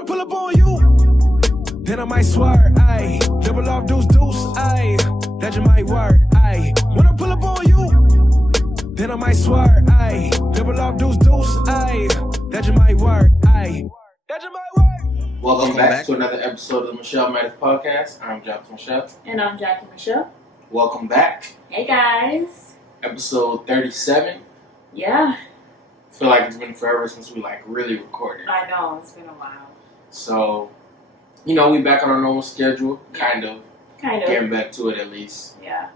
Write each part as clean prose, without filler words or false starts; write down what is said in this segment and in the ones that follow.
I pull up on you, then I might swear, ayy. Double off deuce, ayy. That just might work, ayy. When I pull up on you, then I might swear, ayy. Double off deuce, ayy. That just might work, ayy. That just might work. Welcome back to another episode of the Michel Matters Podcast. I'm Jacques Michel. And I'm Jackie Michelle. Welcome back. Hey guys. Episode 37. Yeah. I feel like it's been forever since we really recorded. I know, it's been a while. So, we back on our normal schedule, kind of. Getting back to it at least. Yeah.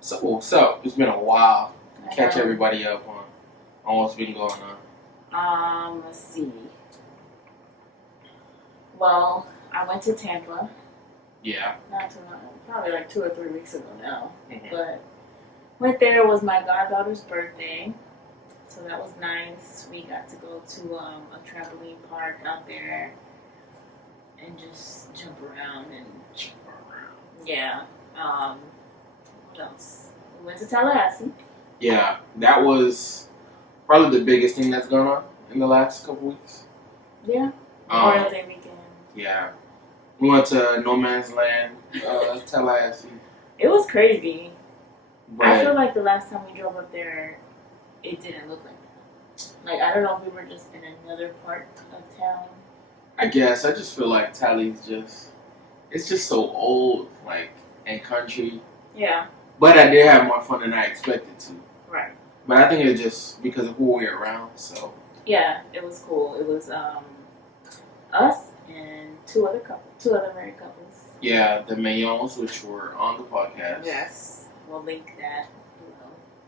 So what's up? It's been a while. Catch everybody up on what's been going on. Let's see. Well, I went to Tampa. Yeah. Not too long, probably 2 or 3 weeks ago now. Mm-hmm. But went there, it was my goddaughter's birthday. So that was nice. We got to go to a trampoline park out there and just jump around. Yeah. What else? We went to Tallahassee. Yeah, that was probably the biggest thing that's going on in the last couple weeks. Yeah. Memorial Day weekend. Yeah. We went to No Man's Land, Tallahassee. It was crazy. But I feel like the last time we drove up there, it didn't look like that. I don't know if we were just in another part of town. I guess. I just feel like Tally's it's just so old, and country. Yeah. But I did have more fun than I expected to. Right. But I think it's just because of who we were around, so. Yeah, it was cool. It was us and two other married couples. Yeah, the Mayons, which were on the podcast. Yes. We'll link that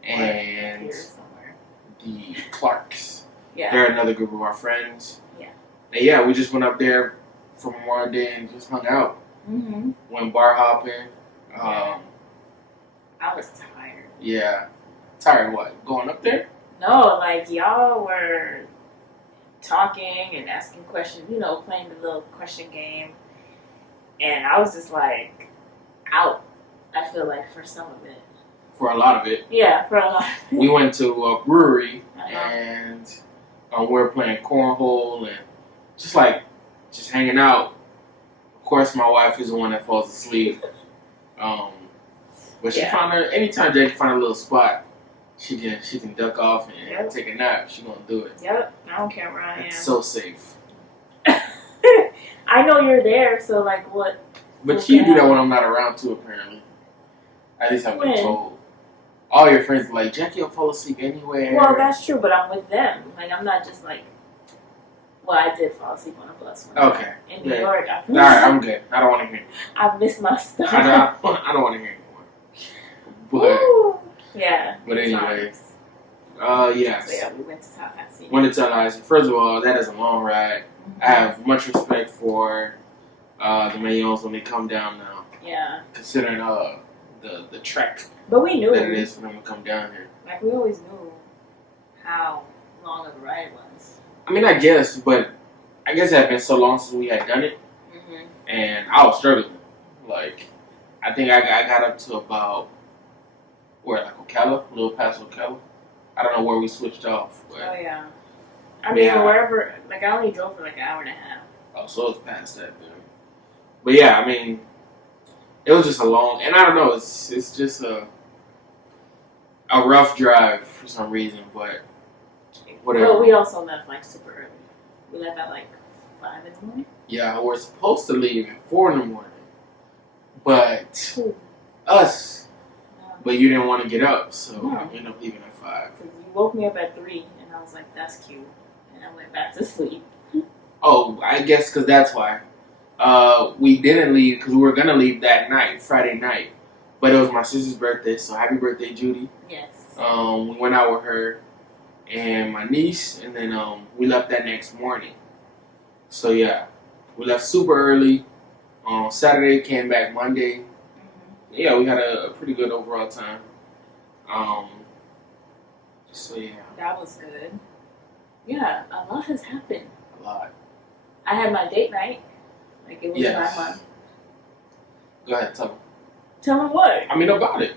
and here somewhere. The Clarks. Yeah. They're another group of our friends. Yeah. And yeah, we just went up there for Memorial Day and just hung out. Mm-hmm. Went bar hopping. I was tired. Yeah. Tired of what? Going up there? No, y'all were talking and asking questions, playing the little question game. And I was just out, I feel like, for some of it. For a lot of it. Yeah, for a lot of it. We went to a brewery Uh-huh. and we were playing cornhole and just hanging out. Of course, my wife is the one that falls asleep. But she found her, anytime Jackie find a little spot, she can duck off and take a nap. She gonna do it. Yep, I don't care where I am. It's so safe. I know you're there, so what? But you do that when I'm not around too, apparently. At least I've been told. All your friends are like, Jackie will fall asleep anywhere. Well, that's true, but I'm with them. I'm not just well, I did fall asleep on a bus one okay. time. In New York. All right, I'm good. I don't want to hear anymore. I missed my stuff. I don't want to hear anymore. But, woo! Yeah. But anyways. Yes. So yeah, we went to Tallahassee. Went to Tallahassee. First of all, that is a long ride. Mm-hmm. I have much respect for the Mayons when they come down now. Yeah. Considering the trek but we knew that it is for them to come down here. We always knew how long of a ride it was. I mean, I guess, but I guess it had been so long since we had done it. Mm-hmm. And I was struggling. I think I got up to about, Ocala? A little past Ocala? I don't know where we switched off. But oh, yeah. I mean, wherever, I only drove for an hour and a half. Oh, so it's past that then. But yeah, I mean, it was just a long, and I don't know, it's just a rough drive for some reason, but whatever. Well, we also left super early. We left at 5 in the morning. Yeah, we're supposed to leave at 4 in the morning. But us. No. But you didn't want to get up, so we ended up leaving at 5. You woke me up at 3, and I was like, that's cute. And I went back to sleep. Oh, I guess because that's why. We didn't leave because we were going to leave that night, Friday night. But it was my sister's birthday, so happy birthday, Judy. Yes. We went out with her and my niece, and then we left that next morning. So yeah, we left super early on Saturday, came back Monday. Mm-hmm. Yeah, we had a pretty good overall time. So yeah. That was good. Yeah, a lot has happened. A lot. I had my date night. It was 9 months. Go ahead, tell me. Tell them what? I mean, about it.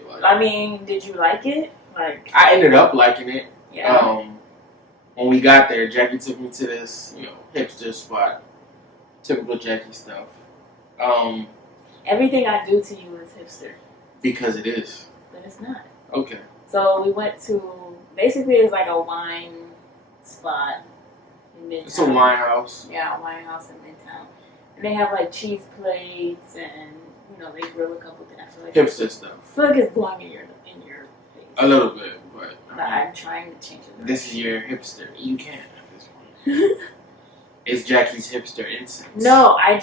Did you like it? I ended up liking it. Yeah. when we got there, Jackie took me to this, hipster spot. Typical Jackie stuff. Everything I do to you is hipster. Because it is. But it's not. Okay. So we went to, basically it's like a wine spot in Midtown. It's a wine house. Yeah, a wine house in Midtown. And they have like cheese plates and, they grill a couple things. I feel like Hipster stuff. I feel like it's blowing in your face. A little bit, but I'm trying to change it. This is your hipster. You can't at this point. It's Jackie's hipster incense. No, I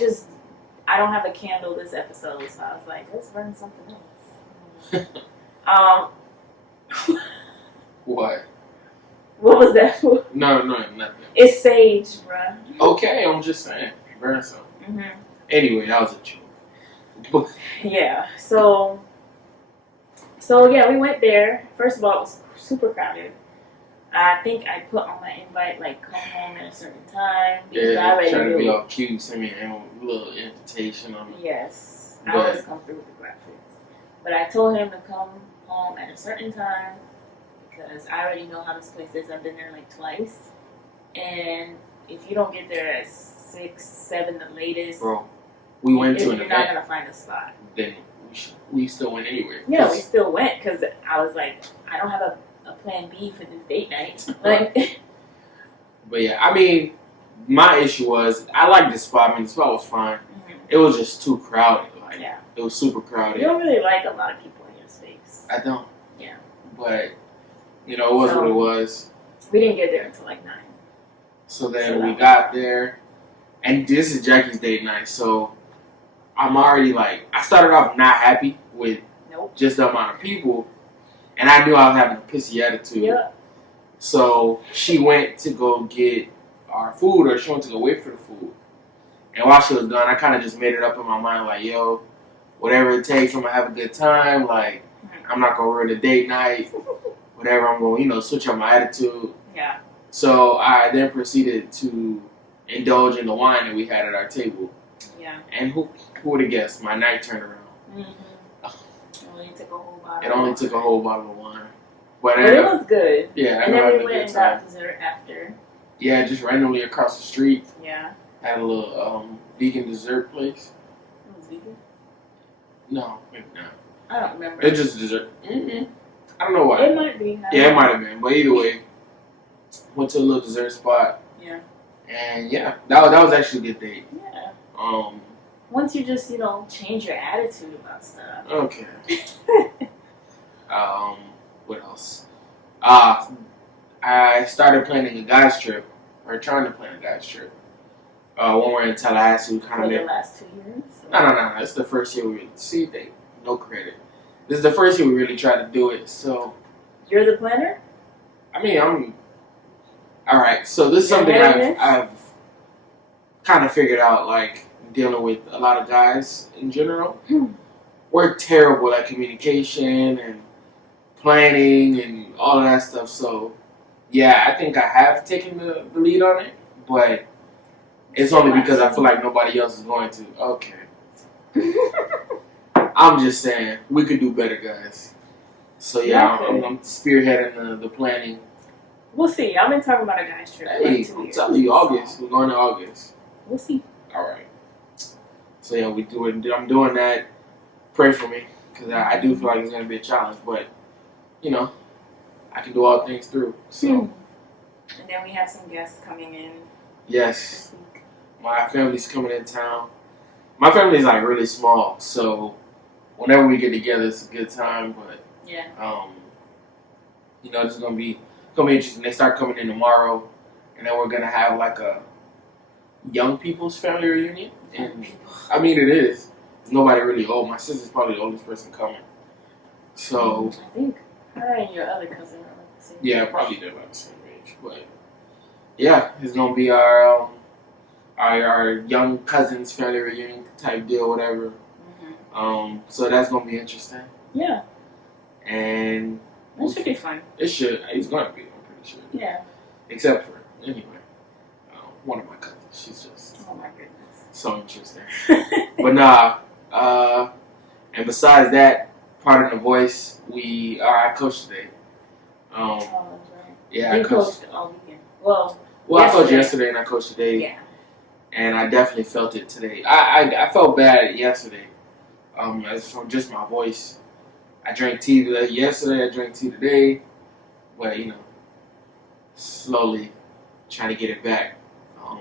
don't have a candle this episode, so I was like, let's burn something else. What? What was that for? No, nothing. It's sage, bruh. Okay, I'm just saying. Burn something. Mm-hmm. Anyway, that was a joke. Yeah, so yeah, we went there. First of all, it was super crowded. I think I put on my invite, like, come home at a certain time. Yeah, trying to be all cute, send me a little invitation on it. Yes, I always come through with the graphics. But I told him to come home at a certain time because I already know how this place is. I've been there like twice. And if you don't get there at 6, 7 the latest, bro, we went to an you're event. not going to find a spot. Then we still went anyway. Yeah, we still went because I was like, I don't have a plan B for this date night. Like, but yeah, I mean, my issue was I liked the spot. I mean, the spot was fine. mm-hmm. It was just too crowded. Like, yeah, it was super crowded. You don't really like a lot of people in your space. I don't. Yeah. But it was what it was. We didn't get there until like 9. So then we got there, and this is Jackie's date night. So I'm already like, I started off not happy with just the amount of people. And I knew I was having a pissy attitude. Yep. So she went to go get our food, or she went to go wait for the food. And while she was gone, I kind of just made it up in my mind, like, yo, whatever it takes, I'm going to have a good time. Like, I'm not going to ruin the date night. Whatever, I'm going to, switch up my attitude. Yeah. So I then proceeded to indulge in the wine that we had at our table. Yeah. And who would have guessed? My night turned around. Mm-hmm. It only took a whole bottle of wine. But it was good. Yeah, and then we went and got dessert after. Yeah, just randomly across the street. Yeah. Had a little vegan dessert place. It was vegan? No, maybe not. I don't remember. It's just dessert. Mm-hmm. I don't know why. It might be. It might have been. But either way, went to a little dessert spot. Yeah. And yeah, that was actually a good date. Yeah. Once you just, change your attitude about stuff. Okay. What else? I started planning a guys trip, or trying to plan a guys trip. When we're in Tallahassee, For the last 2 years? No. It's the first year we no credit. This is the first year we really tried to do it. So you're the planner? I mean, I'm all right. So this is something I've kind of figured out, like dealing with a lot of guys in general. We're terrible at communication and planning and all of that stuff. So, yeah, I think I have taken the lead on it, but it's only because I feel like nobody else is going to. Okay. I'm just saying, we could do better, guys. So, yeah, I'm spearheading the planning. We'll see. I've been talking about a guy's trip for like 2 years. I'm telling you, August. We're going to August. We'll see. All right. So, yeah, I'm doing that. Pray for me, because I do feel like it's going to be a challenge, but I can do all things through. So, and then we have some guests coming in. Yes, this week. My family's coming in town. My family is like really small, so whenever we get together, it's a good time. But yeah, it's gonna be interesting. They start coming in tomorrow, and then we're gonna have like a young people's family reunion. And I mean, it is. There's nobody really old. My sister's probably the oldest person coming. So I think her and your other cousin are like the same age. Yeah, probably they're about the same age. But yeah, it's gonna be our young cousins family reunion type deal, whatever. Mm-hmm. So that's gonna be interesting. Yeah. And it should be fun. It should. It's gonna be. I'm pretty sure. Yeah. Except for one of my cousins. She's just. Oh my goodness. So interesting. But nah. And besides that, part of the voice, I coached today. That's right. Yeah, I coached all weekend. Well, I coached yesterday and I coached today. Yeah. And I definitely felt it today. I felt bad yesterday. It's from just my voice. I drank tea yesterday. I drank tea today. But slowly trying to get it back.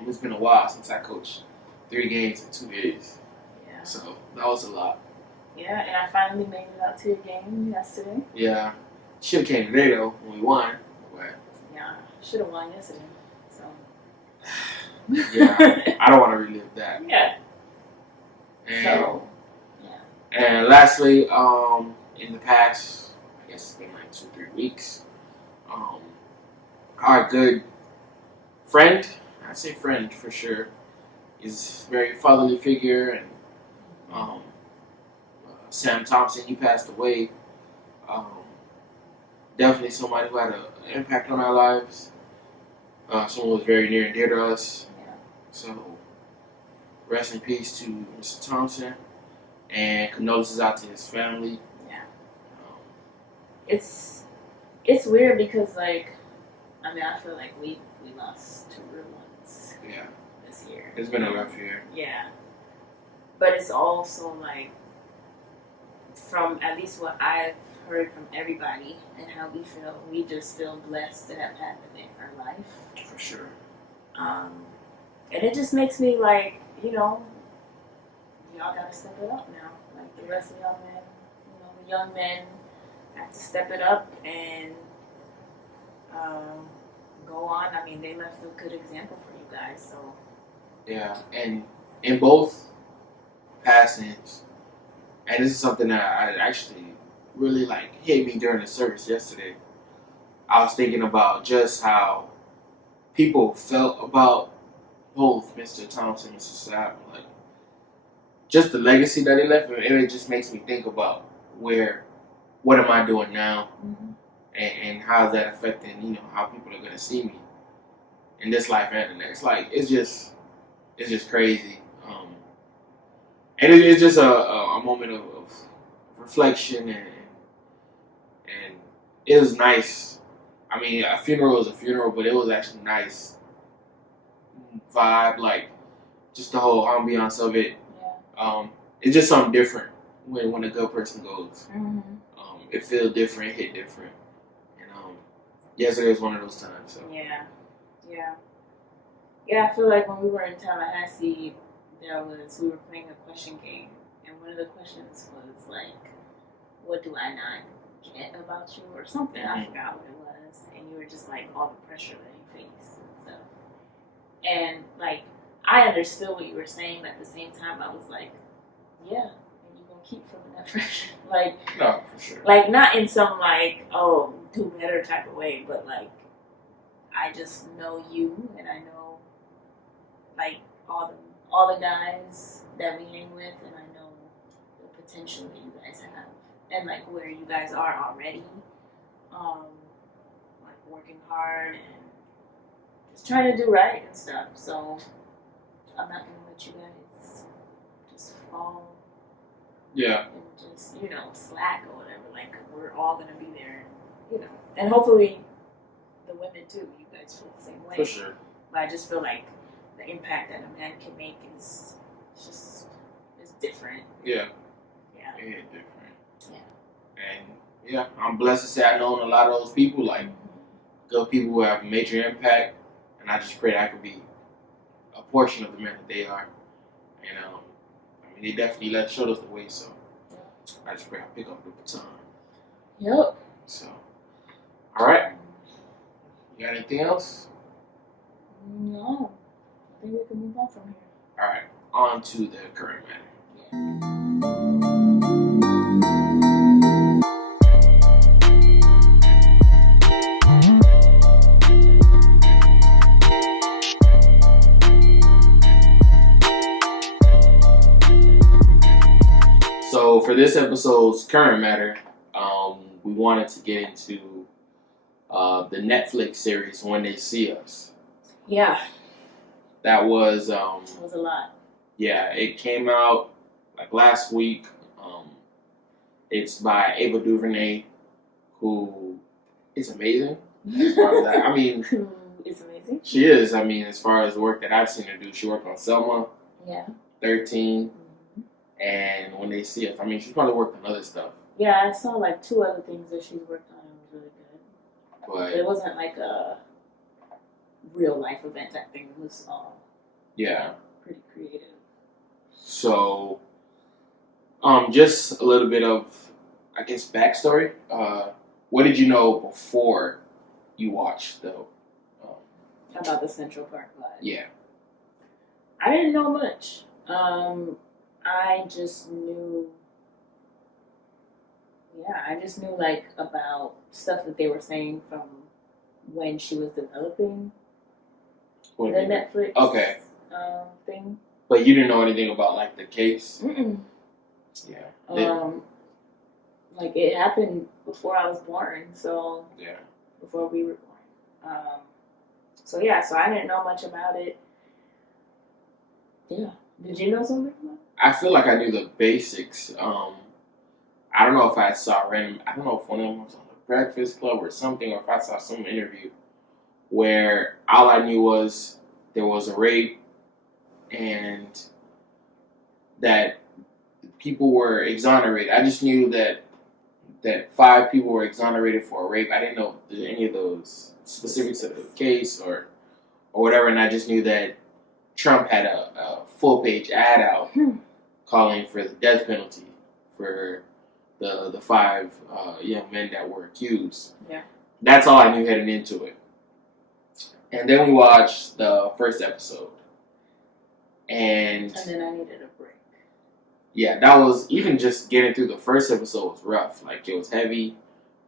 It's been a while since I coached 3 games in 2 days. Yeah. So that was a lot. Yeah, and I finally made it out to a game yesterday. Yeah. Should have came today though when we won. But yeah, should have won yesterday. So. Yeah, I don't want to relive that. Yeah. And, so. Yeah. And lastly, in the past, I guess it's been like 2-3 weeks, our good friend, I say friend for sure, is a very fatherly figure, and Sam Thompson, he passed away. Definitely somebody who had an impact on our lives. Someone who was very near and dear to us. Yeah. So, rest in peace to Mr. Thompson, and condolences out to his family. Yeah. It's weird because I feel like we lost 2 real ones. Yeah. This year. It's been a rough year. Yeah. But it's also from at least what I've heard from everybody and how we just feel blessed to have had them in our life. For sure. And it just makes me y'all gotta step it up now. Like the rest of y'all men, the young men have to step it up and go on. I mean, they left a good example for you guys, so. Yeah, and in both passings, and this is something that I actually really hit me during the service yesterday. I was thinking about just how people felt about both Mr. Thompson and Mr. Sapp, just the legacy that they left, and it just makes me think about what am I doing now, and how is that affecting, how people are gonna see me in this life and the next. It's just crazy, and it's just a moment of reflection, and it was nice. I mean, a funeral was a funeral, but it was actually nice vibe, just the whole ambiance of it. Yeah. It's just something different when a good person goes. Mm-hmm. It feels different, hit different, and yesterday was one of those times. So. Yeah. I feel like when we were in Tallahassee, we were playing a question game, and one of the questions was what do I not get about you, or something. I forgot what it was, and you were just all the pressure that you face and stuff. And I understood what you were saying, but at the same time, I was yeah, and you're gonna keep feeling that pressure, No, for sure. Not in some oh, do better type of way, but I just know you, and I know all the guys that we hang with, and I know the potential that you guys have, and where you guys are already, working hard and just trying to do right and stuff. So I'm not gonna let you guys just fall. Yeah. And just slack or whatever. We're all gonna be there, and hopefully the women too. You guys feel the same way. For sure. But I just feel the impact that a man can make is different. Yeah. Yeah. Yeah, different. Yeah. And yeah, I'm blessed to say I've known a lot of those people, good people who have a major impact, and I just pray that I could be a portion of the men that they are. And they definitely showed us the way, so I just pray I pick up the baton. Yep. So, all right. You got anything else? No. I think we can move on from here. All right. On to the current matter. So for this episode's current matter, we wanted to get into the Netflix series When They See Us. Yeah. That was it was a lot. Yeah, it came out last week. It's by Ava DuVernay, who is amazing. I mean, it's amazing. crazy. She is. I mean, as far as the work that I've seen her do, she worked on Selma, Yeah. 13, and When They See Us. I mean, she's probably worked on other stuff. Yeah, I saw like 2 other things that she's worked on. It was really good. But It wasn't like a real life event type thing. It was yeah. pretty creative. So, just a little bit of, I guess, backstory. What did you know before you watched the? About the Central Park vibe. Yeah. I didn't know much. I just knew. Yeah, I just knew like about stuff that they were saying from when she was developing the Netflix thing. But you didn't know anything about like the case. Mm-mm. Yeah. Like it happened before I was born, so Yeah. before we were born. So I didn't know much about it. Yeah. Did you know something about it? I feel like I knew the basics. I don't know if I saw random. I don't know if one of them was on the Breakfast Club or something, or if I saw some interview where all I knew was there was a rape and that people were exonerated. I just knew that 5 people were exonerated for a rape. I didn't know any of those specifics of the case or whatever, and I just knew that Trump had a full-page ad out calling for the death penalty for the 5 young men that were accused. Yeah. That's all I knew heading into it. And then we watched the first episode. And then I needed a break. Yeah, that was, even just getting through the first episode was rough. Like, it was heavy.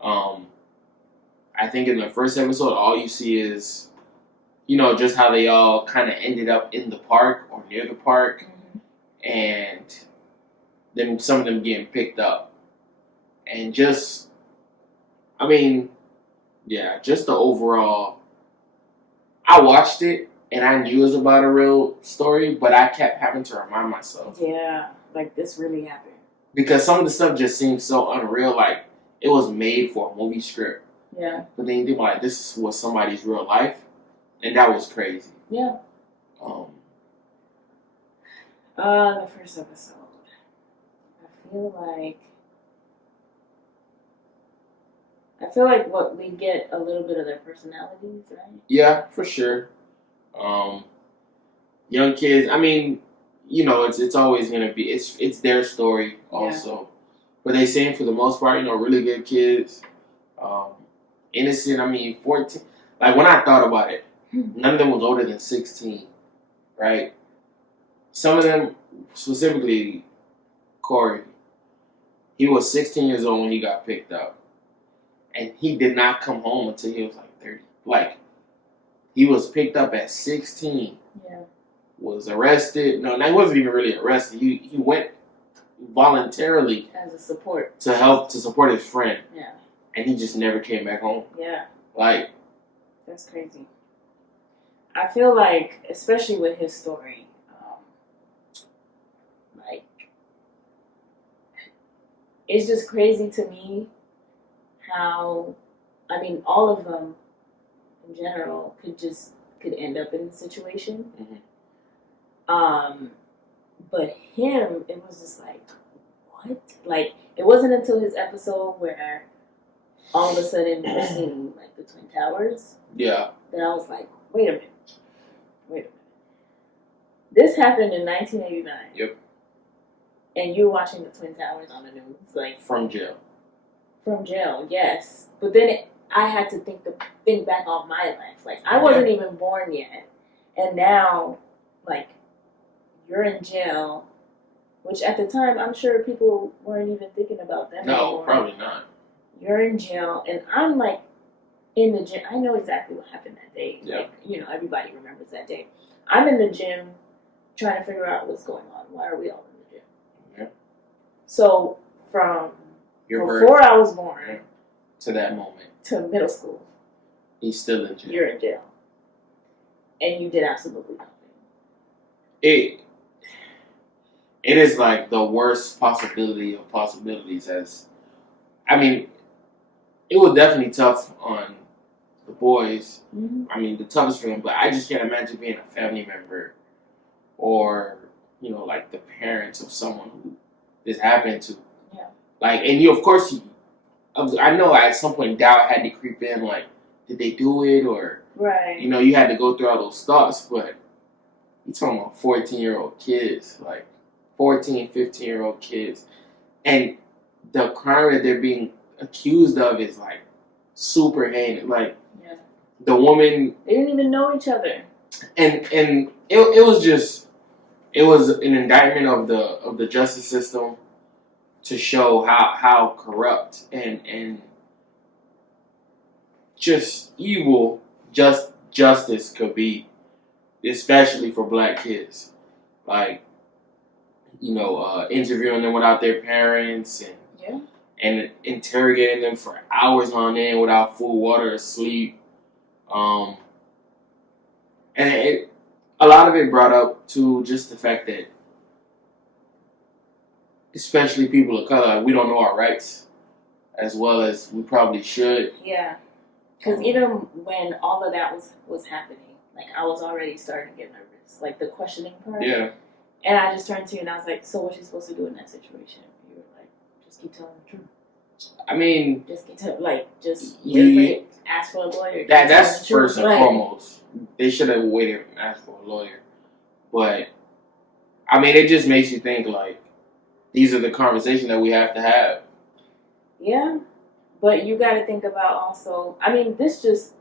I think in the first episode, all you see is, just how they all kind of ended up in the park or near the park. Mm-hmm. And then some of them getting picked up. And just the overall, I watched it and I knew it was about a real story, but I kept having to remind myself. Yeah, like this really happened. Because some of the stuff just seems so unreal, like it was made for a movie script. Yeah. But then you think like this was somebody's real life, and that was crazy. Yeah. The first episode. I feel like what we get a little bit of their personalities, right? Yeah, for sure. Young kids. I mean, it's always gonna be it's their story also, yeah. But they seem for the most part, really good kids, innocent. I mean, 14. Like when I thought about it, none of them was older than 16, right? Some of them, specifically Corey, he was 16 years old when he got picked up. And he did not come home until he was like 30. Like, he was picked up at 16. Yeah. Was arrested. No, he wasn't even really arrested. He went voluntarily as a support to support his friend. Yeah. And he just never came back home. Yeah. Like, that's crazy. I feel like, especially with his story, it's just crazy to me how, all of them in general could end up in the situation. Mm-hmm. But him, it was just like, what? Like, it wasn't until his episode where all of a sudden we're seeing like the Twin Towers. Yeah. That I was like, wait a minute. This happened in 1989. Yep. And you're watching the Twin Towers on the news, like from jail. From jail, yes. But then I had to think back on my life. Like I wasn't even born yet, and now, like, you're in jail, which at the time I'm sure people weren't even thinking about that. No, anymore. Probably not. You're in jail, and I'm like in the gym. I know exactly what happened that day. Yeah. Like, everybody remembers that day. I'm in the gym trying to figure out what's going on. Why are we all in the gym? Yeah. So from before birth, I was born to that moment to middle school, he's still in jail. You're in jail, and you did absolutely nothing. It is like the worst possibility of possibilities. It was definitely tough on the boys. Mm-hmm. I mean, the toughest for them. But I just can't imagine being a family member or, like the parents of someone who this happened to. Yeah. Like, and of course, I know at some point doubt had to creep in. Like, did they do it? Or, right. You had to go through all those thoughts. But you're talking about 14-year-old kids. Like, 14, 15-year-old kids. And the crime that they're being accused of is, like, super heinous. Like, the woman... They didn't even know each other. And it was just... It was an indictment of the justice system to show how corrupt and just evil justice could be, especially for black kids. Like, interviewing them without their parents and interrogating them for hours on end without food, water, or sleep. And a lot of it brought up to just the fact that, especially people of color, we don't know our rights as well as we probably should. Yeah, because even when all of that was happening, like I was already starting to get nervous, like the questioning part. Yeah. And I just turned to you and I was like, so what you supposed to do in that situation? You were like, just keep telling the truth. I mean, just keep telling, ask for a lawyer. That's first and foremost. They should have waited and asked for a lawyer. But, I mean, it just makes you think, like, these are the conversations that we have to have. Yeah. But you got to think about also, I mean, this just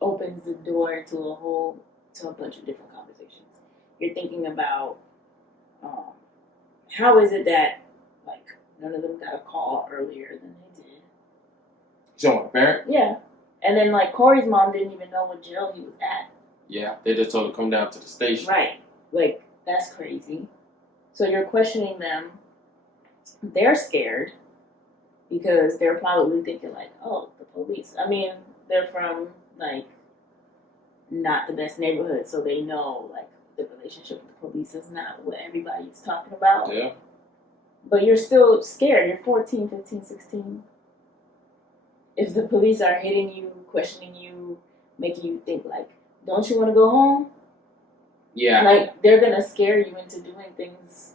opens the door to a bunch of different conversations. You're thinking about, how is it that, like, none of them got a call earlier than they did? So, my parent? Yeah. And then, like, Corey's mom didn't even know what jail he was at. Yeah, they just told him to come down to the station. Right. Like, that's crazy. So you're questioning them. They're scared because they're probably thinking, like, oh, the police. I mean, they're from, like, not the best neighborhood, so they know, like, the relationship with the police is not what everybody's talking about. Yeah. But you're still scared. You're 14, 15, 16. If the police are hitting you, questioning you, making you think, like, don't you want to go home? Yeah. Like, they're going to scare you into doing things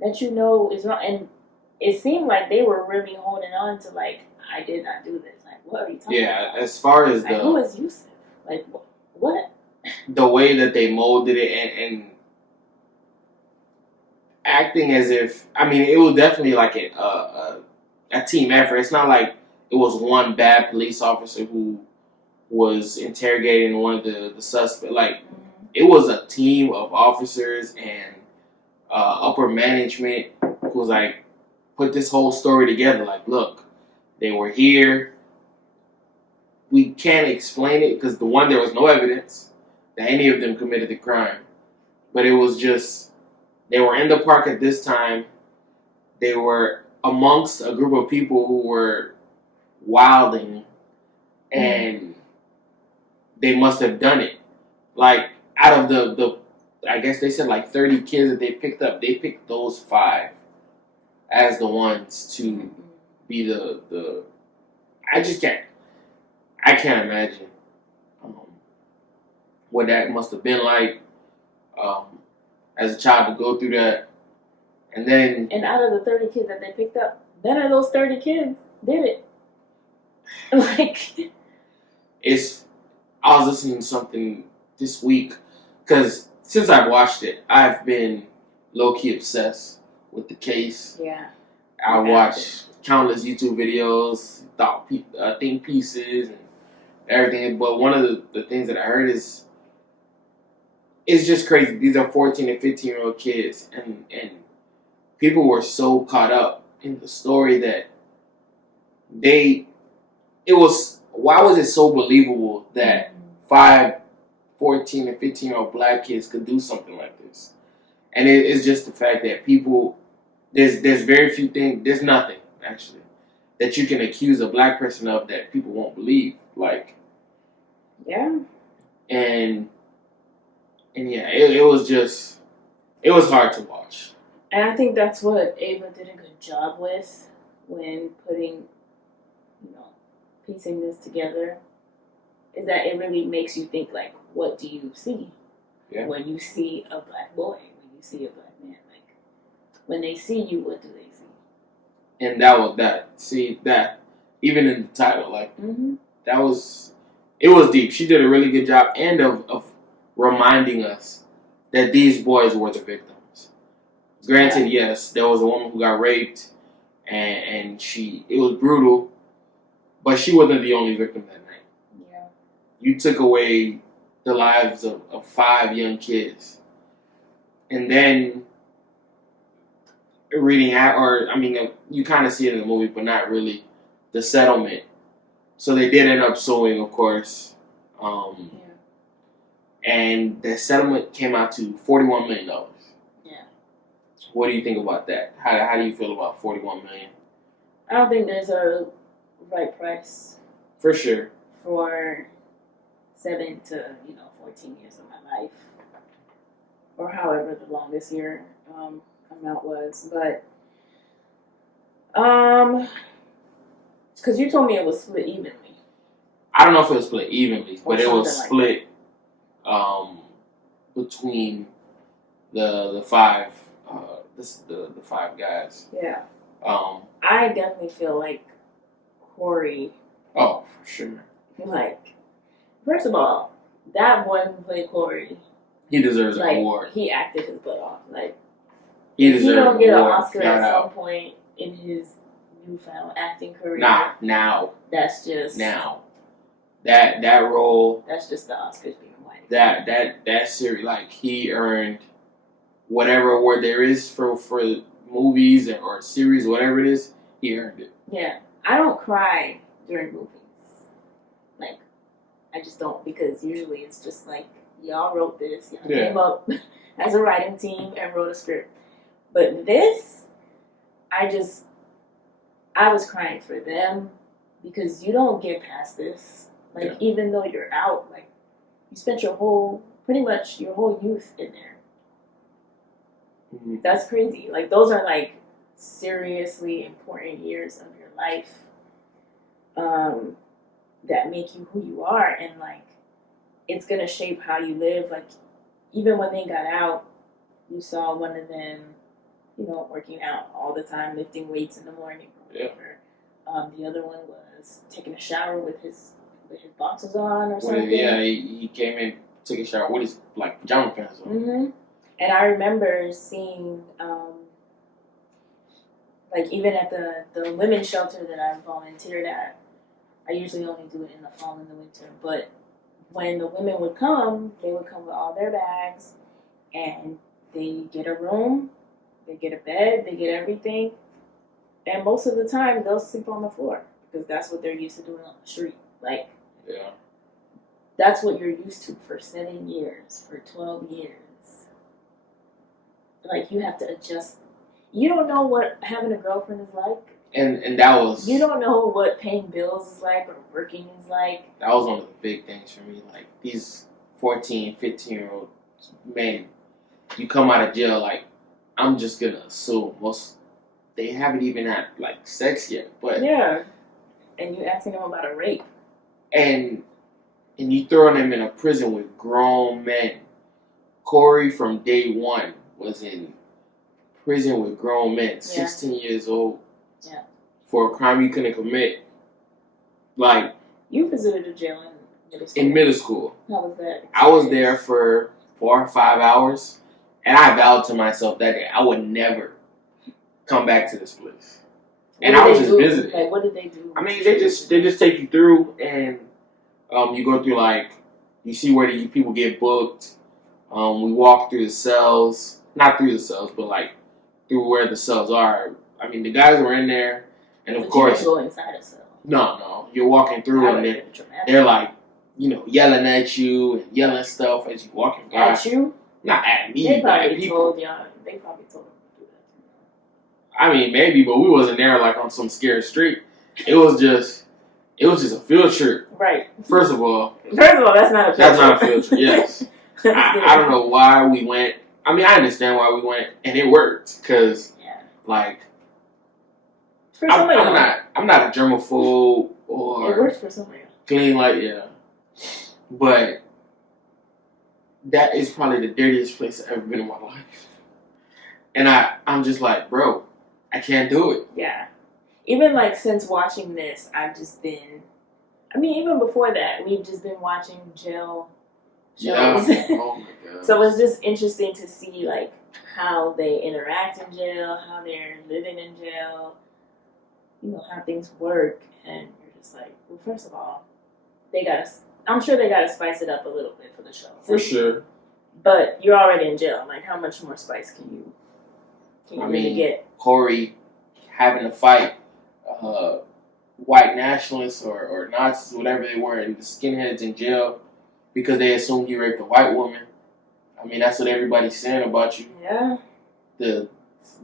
that you know is wrong. And it seemed like they were really holding on to, like, I did not do this. Like, what are you talking about? Yeah, as far as like, who is Yusuf? Like, what? The way that they molded it and acting as if, I mean, it was definitely like a team effort. It's not like it was one bad police officer who was interrogating one of the suspects. Like, it was a team of officers and upper management who was like, put this whole story together. Like, look, they were here. We can't explain it because there was no evidence that any of them committed the crime. But it was just, they were in the park at this time. They were amongst a group of people who were wilding, and they must have done it. Like, out of the I guess they said like 30 kids that they picked up, they picked those 5 as the ones to be the I can't imagine what that must have been like as a child to go through that. And out of the 30 kids that they picked up, none of those 30 kids did it. Like, I was listening to something this week because since I've watched it, I've been low-key obsessed with the case. Yeah. I watched countless YouTube videos, think pieces, and everything. But one of the things that I heard is, it's just crazy. These are 14 and 15-year-old kids, and people were so caught up in the story that why was it so believable that 5, 14, and 15-year-old black kids could do something like this? And it's just the fact that people, there's very few things, there's nothing, actually, that you can accuse a black person of that people won't believe. Like, yeah. And yeah, it was hard to watch. And I think that's what Ava did a good job with when putting, piecing this together. is that it really makes you think, like, what do you see? Yeah. When you see a black boy, when you see a black man, like, when they see you, what do they see? And that even in the title, like, it was deep. She did a really good job and of reminding us that these boys were the victims. Granted, yes, there was a woman who got raped, and it was brutal, but she wasn't the only victim that night. Yeah. You took away the lives of 5 young kids. And then you kind of see it in the movie, but not really, the settlement. So they did end up suing, of course. And the settlement came out to $41 million. Yeah. What do you think about that? How do you feel about $41 million? I don't think there's a right price. For sure. For 7 to 14 years of my life, or however the longest year amount was, but because you told me it was split evenly. I don't know if it was split evenly, but it was split between the 5 the 5 guys. Yeah. I definitely feel like Corey. Oh, for sure. Like, first of all, that boy who played Corey, he deserves an award. He acted his butt off. Like, he deserves an award. He don't get an Oscar at some point in his newfound acting career. Nah, now. That's just now. That role. That's just the Oscars being white. That series, like, he earned whatever award there is for movies or series, whatever it is. He earned it. Yeah, I don't cry during movies. Like, I just don't, because usually it's just like, y'all wrote this, y'all came up as a writing team and wrote a script. But this, I was crying for them, because you don't get past this. Like, even though you're out, like, you spent pretty much your whole youth in there. Mm-hmm. That's crazy. Like, those are, like, seriously important years of your life that make you who you are, and, like, it's gonna shape how you live. Like, even when they got out, you saw one of them, working out all the time, lifting weights in the morning or whatever. The other one was taking a shower with his boxers on or something. Yeah, he came in, took a shower with his pajama pants on. Mm-hmm. And I remember seeing, even at the women's shelter that I volunteered at, I usually only do it in the fall and the winter, but when the women would come, they would come with all their bags, and they get a room, they get a bed, they get everything, and most of the time they'll sleep on the floor, because that's what they're used to doing on the street. Like, that's what you're used to for 7 years, for 12 years. Like, you have to adjust. You don't know what having a girlfriend is like. And that was... You don't know what paying bills is like or working is like. That was one of the big things for me. Like, these 14, 15-year-old men, you come out of jail, like, I'm just going to assume they haven't even had, sex yet. But yeah. And you asking them about a rape. And you throwing them in a prison with grown men. Corey, from day one, was in prison with grown men, 16 years old. Yeah. For a crime you couldn't commit. Like, you visited a jail in middle school. In middle school. How was that? I was there for 4 or 5 hours, and I vowed to myself that day I would never come back to this place. And I was just visiting. Like, what did they do? I mean, they just take you through, and you go through, you see where the people get booked. We walk through the cells, not through the cells, but through where the cells are. I mean, the guys were in there, and of course, you didn't go inside a cell. No, you're walking through, and they're yelling at you and yelling stuff as you walking by. At you? Not at me. They probably told y'all. They probably told them to do that. I mean, maybe, but we wasn't there on some scared street. It was just a field trip. Right. First of all, that's not a field trip. That's not a field trip. Yes. I don't know why we went. I mean, I understand why we went, and it worked because, I'm not a germaphobe or it works for somebody. Clean But that is probably the dirtiest place I've ever been in my life. And I'm just like, bro, I can't do it. Yeah. Even like since watching this, I've just been, I mean, even before that, we've just been watching jail shows. Yeah. Oh my God. So it's just interesting to see like how they interact in jail, how they're living in jail, you know, how things work. And you're just like, well, first of all, I'm sure they gotta spice it up a little bit for the show. For sure. But you're already in jail. Like, how much more spice can you really get? Corey having to fight white nationalists or Nazis, whatever they were, and the skinheads in jail because they assumed he raped a white woman. I mean, that's what everybody's saying about you. Yeah. The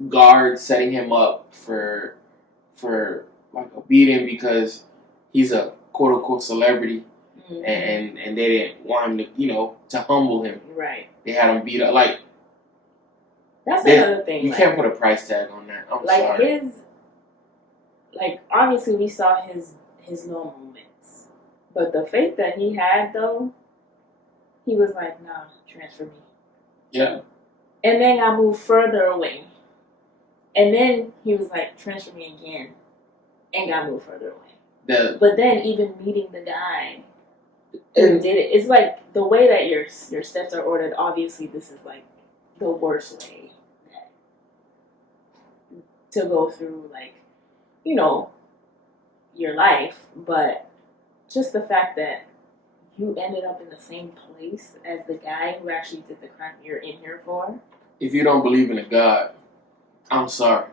guard setting him up for like a beating because he's a quote unquote celebrity. Mm-hmm. And they didn't want him to, you know, to humble him. Right. They had him beat up. Like, that's another thing. You can't put a price tag on that. I'm sorry. Obviously we saw his low moments. But the faith that he had, though, he was like, nah, transfer me. Yeah. And then I moved further away. And then he was like, transfer me again. And got moved further away. But then even meeting the guy who did it, it's like the way that your steps are ordered, obviously this is like the worst way to go through, like, you know, your life. But just the fact that you ended up in the same place as the guy who actually did the crime you're in here for. If you don't believe in a God, I'm sorry.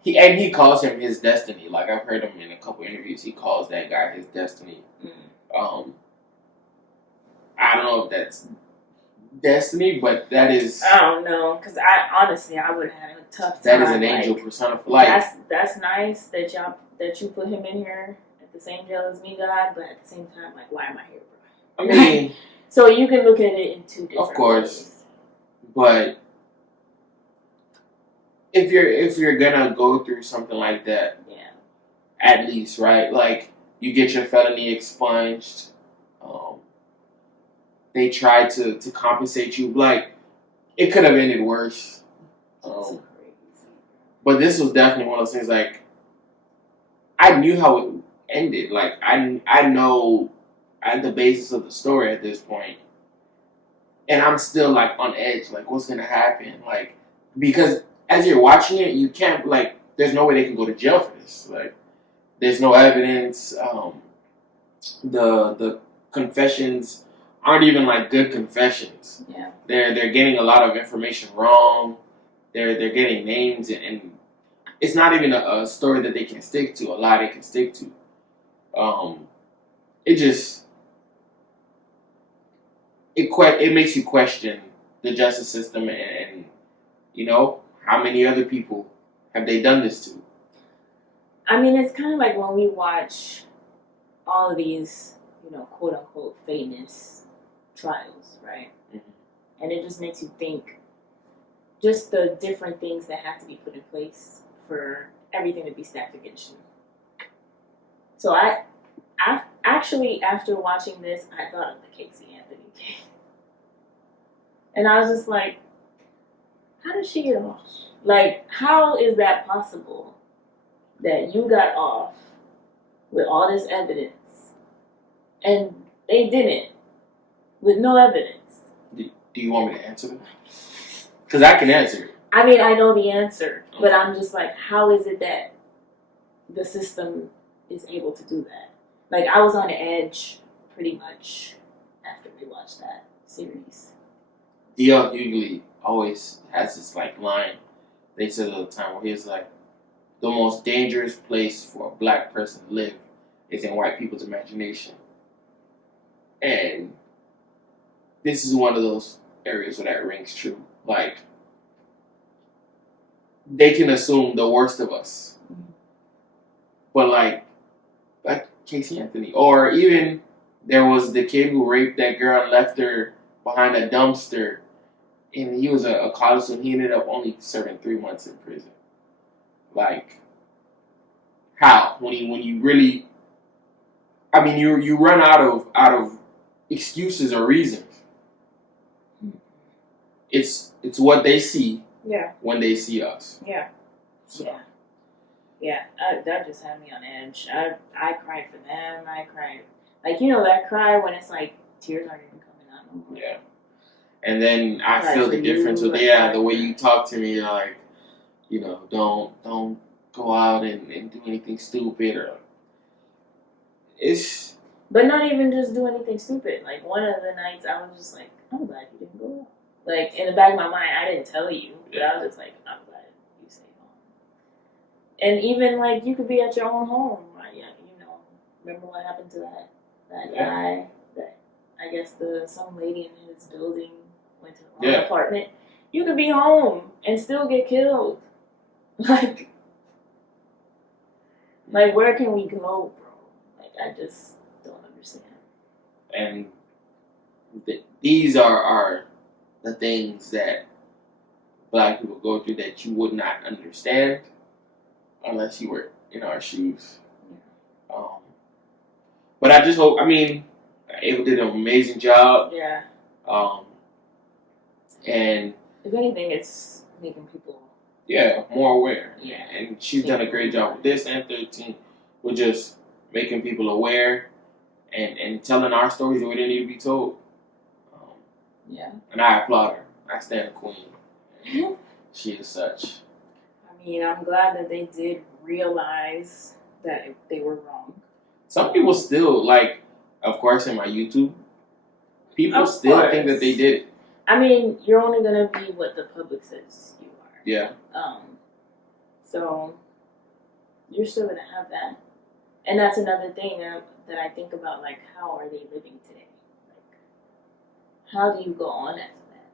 He calls him his destiny. Like, I've heard him in a couple interviews. He calls that guy his destiny. Mm. I don't know if that's destiny, but that is. I don't know, because I would have had a tough time. That is an angel personified. That's nice that you put him in here at the same jail as me, God. But at the same time, like, why am I here, bro? I mean, so you can look at it in two different of course, ways. But if you're gonna go through something like that, yeah, at least, right? Like, you get your felony expunged. They tried to compensate you. Like, it could have ended worse. But this was definitely one of those things. Like, I knew how it ended. Like, I know at the basis of the story at this point, and I'm still like on edge. Like, what's gonna happen? Like, because as you're watching it, you can't, like, there's no way they can go to jail for this. Like, there's no evidence. The confessions aren't even like good confessions. Yeah. They're getting a lot of information wrong. They're getting names and it's not even a story that they can stick to. A lie they can stick to. It makes you question the justice system and you know, how many other people have they done this to? I mean, it's kind of like when we watch all of these, you know, quote unquote famous trials, right? Mm-hmm. And it just makes you think just the different things that have to be put in place for everything to be stacked against you. So I actually, after watching this, I thought of the Casey Anthony case. And I was just like, how did she get off? Like, how is that possible that you got off with all this evidence and they didn't with no evidence? Do you want me to answer that? Because I can answer it. I mean, I know the answer, but I'm just like, how is it that the system is able to do that? Like, I was on edge pretty much after we watched that series. D.L. Hughley always has this, like, line they said all the time where he's like, the most dangerous place for a black person to live is in white people's imagination. And this is one of those areas where that rings true. Like, they can assume the worst of us. But like Casey Anthony. Or even there was the kid who raped that girl and left her behind a dumpster. And he was a college student. He ended up only serving 3 months in prison. Like, how? When you really I mean, you run out of excuses or reasons. It's what they see when they see us. Yeah. So. Yeah. Yeah, that just had me on edge. I cried for them. I cried. Like, you know, that cry when it's like tears aren't even coming out no more. Yeah. And then I Cry feel for the difference you, with, the way you talk to me, like, you know, don't go out and do anything stupid or it's. But not even just do anything stupid. Like, one of the nights I was just like, I'm glad you didn't go out. Like, in the back of my mind, I didn't tell you, but I was just like, I'm glad you stayed home. And even, like, you could be at your own home. Right? Yeah, you know, remember what happened to that guy? That I guess some lady in his building went to the wrong apartment. You could be home and still get killed. Like, where can we go, bro? Like, I just don't understand. And these are the things that Black people go through that you would not understand unless you were in our shoes. Yeah. But I just hope, Ava did an amazing job. Yeah. And if anything, it's making people more aware. Yeah. And she's done a great job with this and 13 with just making people aware and telling our stories the way they need to be told. And I applaud her. I stand the queen. She is such. I'm glad that they did realize that they were wrong. Some people still, like, of course, in my YouTube, people still think that they did it. You're only going to be what the public says you are. Yeah. So, you're still going to have that. And that's another thing that I think about, like, how are they living today? Like, how do you go on after that?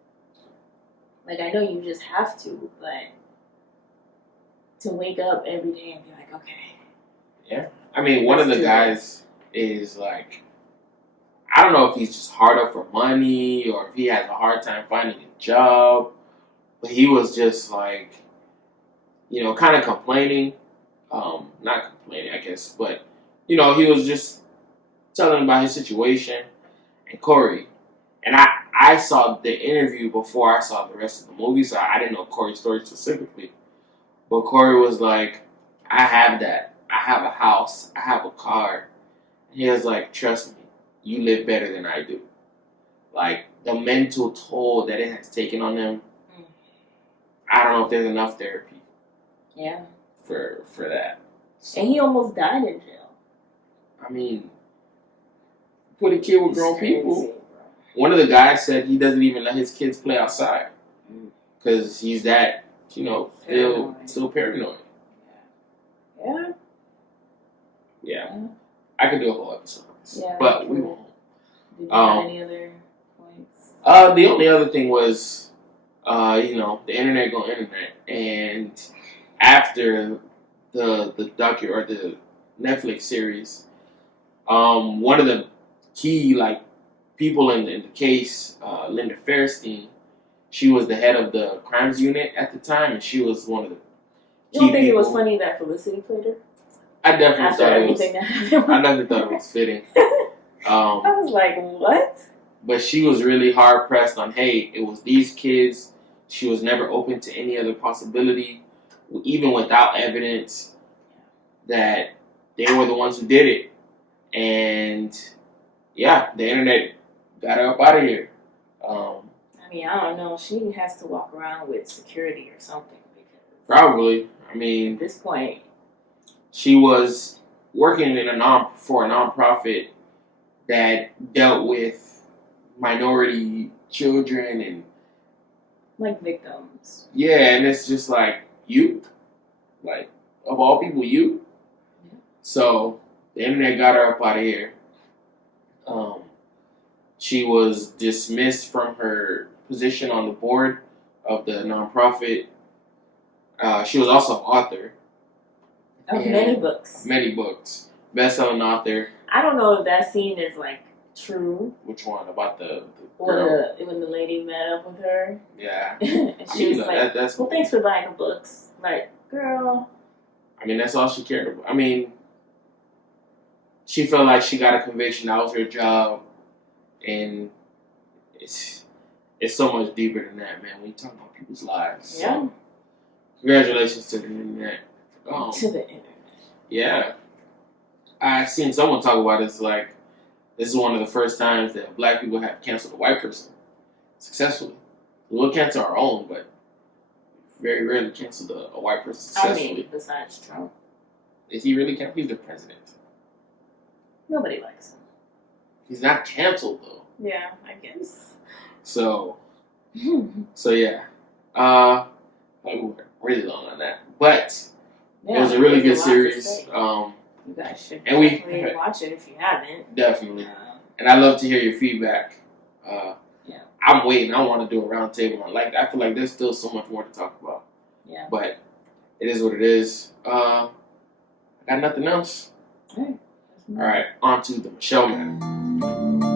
Like, I know you just have to, but to wake up every day and be like, okay. Yeah. One of the guys is, like, I don't know if he's just hard up for money or if he has a hard time finding a job, but he was just, like, kind of complaining. Not complaining, I guess, but, he was just telling about his situation. And Corey, and I saw the interview before I saw the rest of the movie, so I didn't know Corey's story specifically. But Corey was like, I have that. I have a house. I have a car. And he was like, trust me, you live better than I do. Like, the mental toll that it has taken on them, I don't know if there's enough therapy. Yeah. For that. So, and he almost died in jail. Put a kid with grown people. One of the guys said he doesn't even let his kids play outside. Because he's that, still paranoid. Yeah. Yeah. I could do a whole episode on this. Yeah, but we won't. Did you have any other points? The only other thing was, the internet go internet. And after the docu or the Netflix series, one of the key, like, people in the case, Linda Fairstein, she was the head of the crimes unit at the time, and she was one of the key You don't think people. it was funny that Felicity played her? I definitely thought it was. I definitely thought it was fitting. I was like, what? But she was really hard pressed on, hey, it was these kids. She was never open to any other possibility, even without evidence, that they were the ones who did it. And the internet got her up out of here. I don't know. She has to walk around with security or something. Because probably. at this point, she was working for a nonprofit that dealt with minority children and like victims. Yeah, and it's just like you, like of all people, you. Yeah. So the internet got her up out of here. She was dismissed from her position on the board of the nonprofit. She was also an author. Of many books. Many books. Best-selling author. I don't know if that scene is, like, true. Which one? About the girl? When the lady met up with her. Yeah. And she was like, that's well, thanks for buying the books. Like, girl. That's all she cared about. she felt like she got a conviction. That was her job, and it's so much deeper than that, man. When you talk about people's lives, Yeah. So, congratulations to the internet. To the internet. Yeah, I seen someone talk about it. It's like this is one of the first times that black people have canceled a white person successfully. We'll cancel our own, but very rarely canceled a white person successfully. I mean, besides Trump, Is he really canceled? He's the president. nobody likes him. He's not canceled though. Yeah, I guess. So yeah. We were really long on that, but Yeah, it was a really good there's a lot to series. say. You guys should and we- definitely watch it if you haven't. Definitely, and I love to hear your feedback. Yeah. I'm waiting. I want to do a round table on I feel like there's still so much more to talk about. Yeah. But it is what it is. I got nothing else. All Alright, on to the Michel Matter.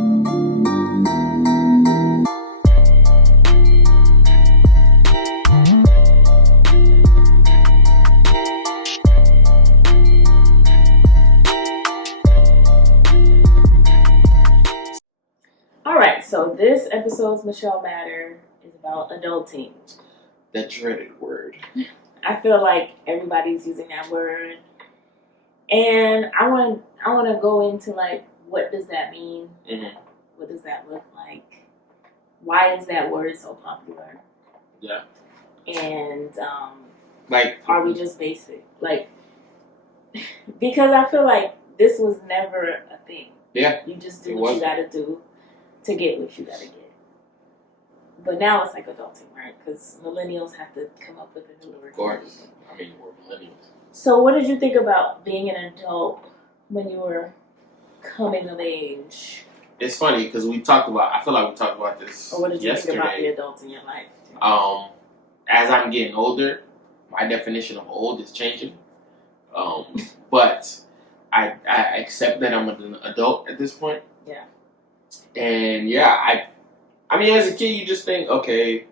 Alright, so this episode's Michel Matter is about adulting. That dreaded word. I feel like everybody's using that word. And I want to go into like, what does that mean? Mm-hmm. What does that look like? Why is that word so popular? Yeah. And Like, are we just basic? Like, because I feel like this was never a thing. Yeah. You just do It what you wasn't. gotta do to get what you gotta get. But now it's like adulting, right? Because millennials have to come up with a new word. of course. I mean, we're millennials. So what did you think about being an adult when you were coming of age? It's funny because I feel like we talked about this Or what did you yesterday. think about the adults in your life? As I'm getting older, my definition of old is changing. But I accept that I'm an adult at this point. Yeah. And yeah, I mean, as a kid, you just think, okay,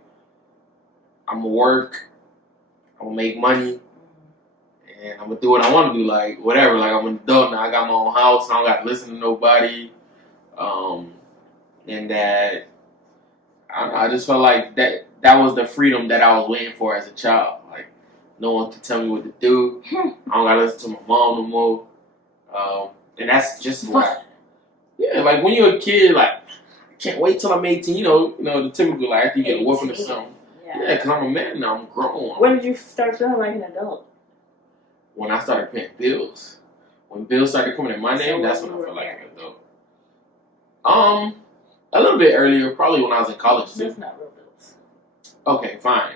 I'm gonna work, I'm gonna make money, and I'm gonna do what I want to do, like whatever. Like I'm an adult now, I got my own house, I don't got to listen to nobody, and that I don't know. I just felt like that was the freedom that I was waiting for as a child. Like no one can tell me what to do. I don't gotta listen to my mom no more. And that's just what. Yeah, like when you're a kid, like I can't wait till I'm 18. You know the typical like after you get a whooping or something. Yeah, because I'm a man now. I'm grown. When did you start feeling like an adult? When I started paying bills. When bills started coming in my name, that's when I felt like an adult. A little bit earlier, probably when I was in college too. That's not real bills. Okay, fine.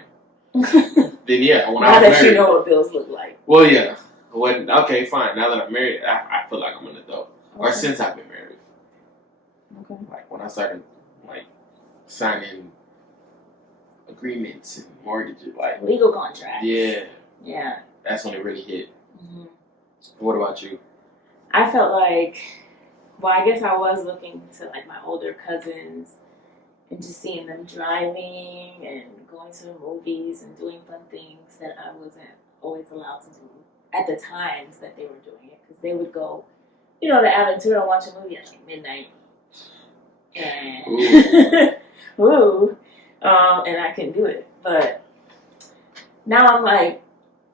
Then yeah, when Now I was that married. you know what bills look like. Well, yeah. Okay, fine. Now that I'm married, I feel like I'm an adult. Or Okay. since I've been married. Okay. Like when I started like signing agreements and mortgages, like Legal contracts. yeah, Yeah. that's when it really hit. Mm-hmm. What about you? I felt like, well, I guess I was looking to like my older cousins and just seeing them driving and going to the movies and doing fun things that I wasn't always allowed to do at the times that they were doing it. Because they would go, to Aventura and watch a movie at like midnight. And, and I couldn't do it. But now I'm like,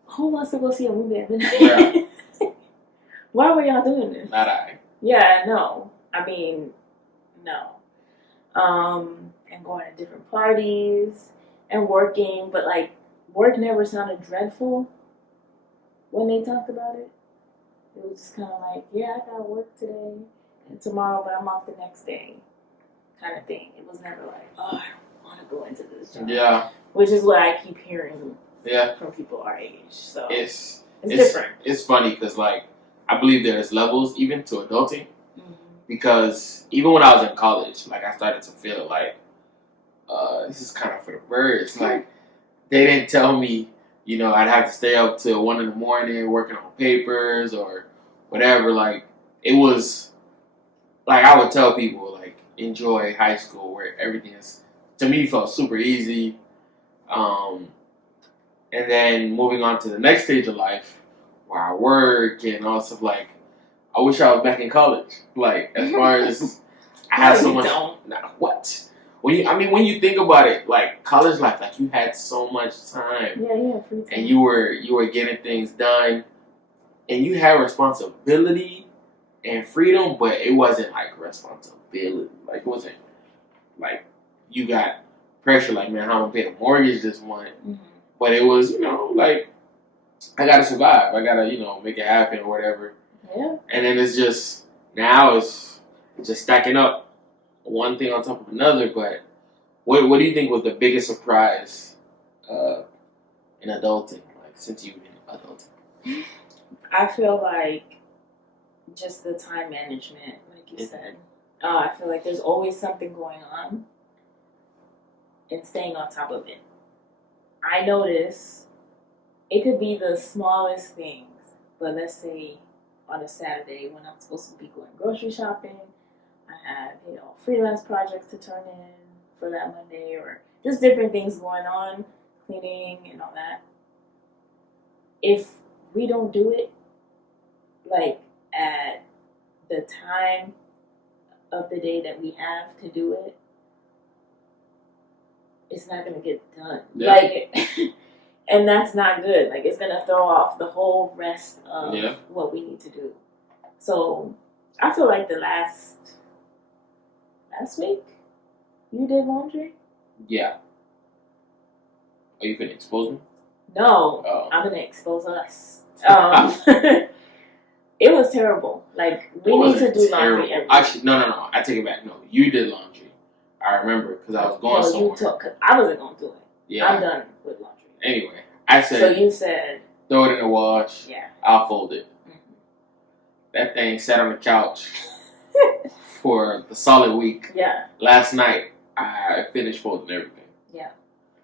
who wants to go see a movie at midnight? Yeah. Why were y'all doing this? Not I. Yeah, no. I mean, no. And going to different parties and working, but like work never sounded dreadful when they talked about it. It was just kind of like, yeah, I got work today and tomorrow, but I'm off the next day, kind of thing. It was never like, oh, I don't want to go into this job. Yeah. Which is what I keep hearing Yeah. from people our age. So It's different. It's funny because like I believe there's levels even to adulting. Mm-hmm. Because even when I was in college, like I started to feel like this is kind of for the birds. Like they didn't tell me, I'd have to stay up till 1 a.m. working on papers or whatever. Like it was like I would tell people like enjoy high school where everything is to me felt super easy. And then moving on to the next stage of life where I work and all stuff like I wish I was back in college. Like, as far as I had so much. Nah, what? When you think about it, like college life, like you had so much time. Yeah, free time. And you were getting things done, and you had responsibility and freedom, but it wasn't like responsibility. Like it wasn't like you got pressure. Like, man, how am I pay the mortgage this month? Mm-hmm. But it was, like I gotta survive. I gotta, make it happen or whatever. Yeah. And then it's just now it's just stacking up one thing on top of another. But what do you think was the biggest surprise in adulting? Like since you've been adulting, I feel like just the time management, like you said. I feel like there's always something going on, and staying on top of it. I notice it could be the smallest things, but let's say on a Saturday when I'm supposed to be going grocery shopping, I have, freelance projects to turn in for that Monday, or just different things going on, cleaning and all that. If we don't do it, like at the time of the day that we have to do it, it's not going to get done. Yeah. Like, and that's not good. Like, it's going to throw off the whole rest of what we need to do. So, I feel like the last week, you did laundry? Yeah. Are you going to expose me? No. Oh. I'm going to expose us. It was terrible. Like, we need to do laundry every week. Actually, no. I take it back. No, you did laundry. I remember because I was going somewhere. I wasn't going to do it. Yeah. I'm done with laundry. Anyway, I said. So you said. Throw it in the wash. Yeah. I'll fold it. Mm-hmm. That thing sat on the couch for the solid week. Yeah. Last night, I finished folding everything. Yeah.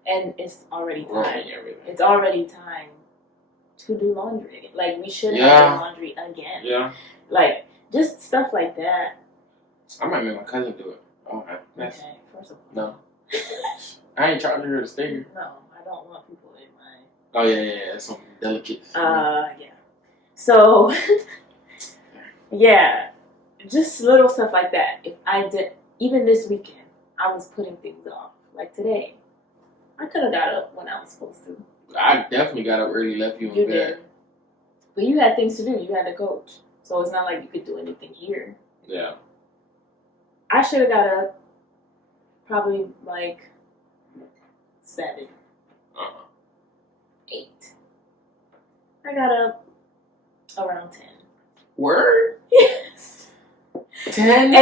And it's already time. It's already time to do laundry again. Like, we should have done laundry again. Yeah. Like, just stuff like that. I might make my cousin do it. Okay. Okay, first of all. No. I ain't charging her to stay here. No, I don't want people in my... Oh, yeah. That's something delicate. Yeah. So, yeah. Just little stuff like that. If I did... Even this weekend, I was putting things off. Like today. I could have got up when I was supposed to. I definitely got up early, left you in bed. Did. But you had things to do. You had to coach. So it's not like you could do anything here. Yeah. I should have got up probably like 7. 8. I got up around 10. Word? Yes. 10?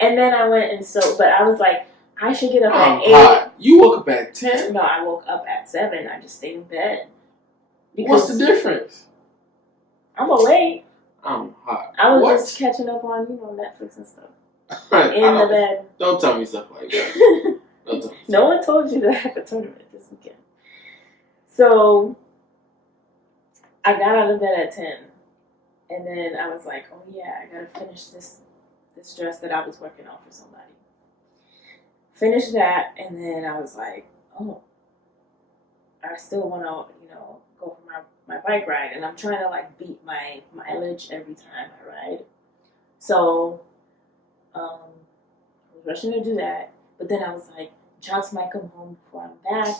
And then I went and so, but I was like, I should get up at 8. Hot. You woke up at 10? No, I woke up at 7. I just stayed in bed. What's the difference? I'm awake. I'm hot. I was just catching up on, Netflix and stuff. In the bed. Don't tell me stuff like that. No one told you that I have a tournament this weekend. So, I got out of bed at 10. And then I was like, oh yeah, I gotta finish this dress that I was working on for somebody. Finished that, and then I was like, oh, I still want to, go for my bike ride. And I'm trying to, beat my mileage every time I ride. So, I was rushing to do that. But then I was like, Johnson might come home before I'm back.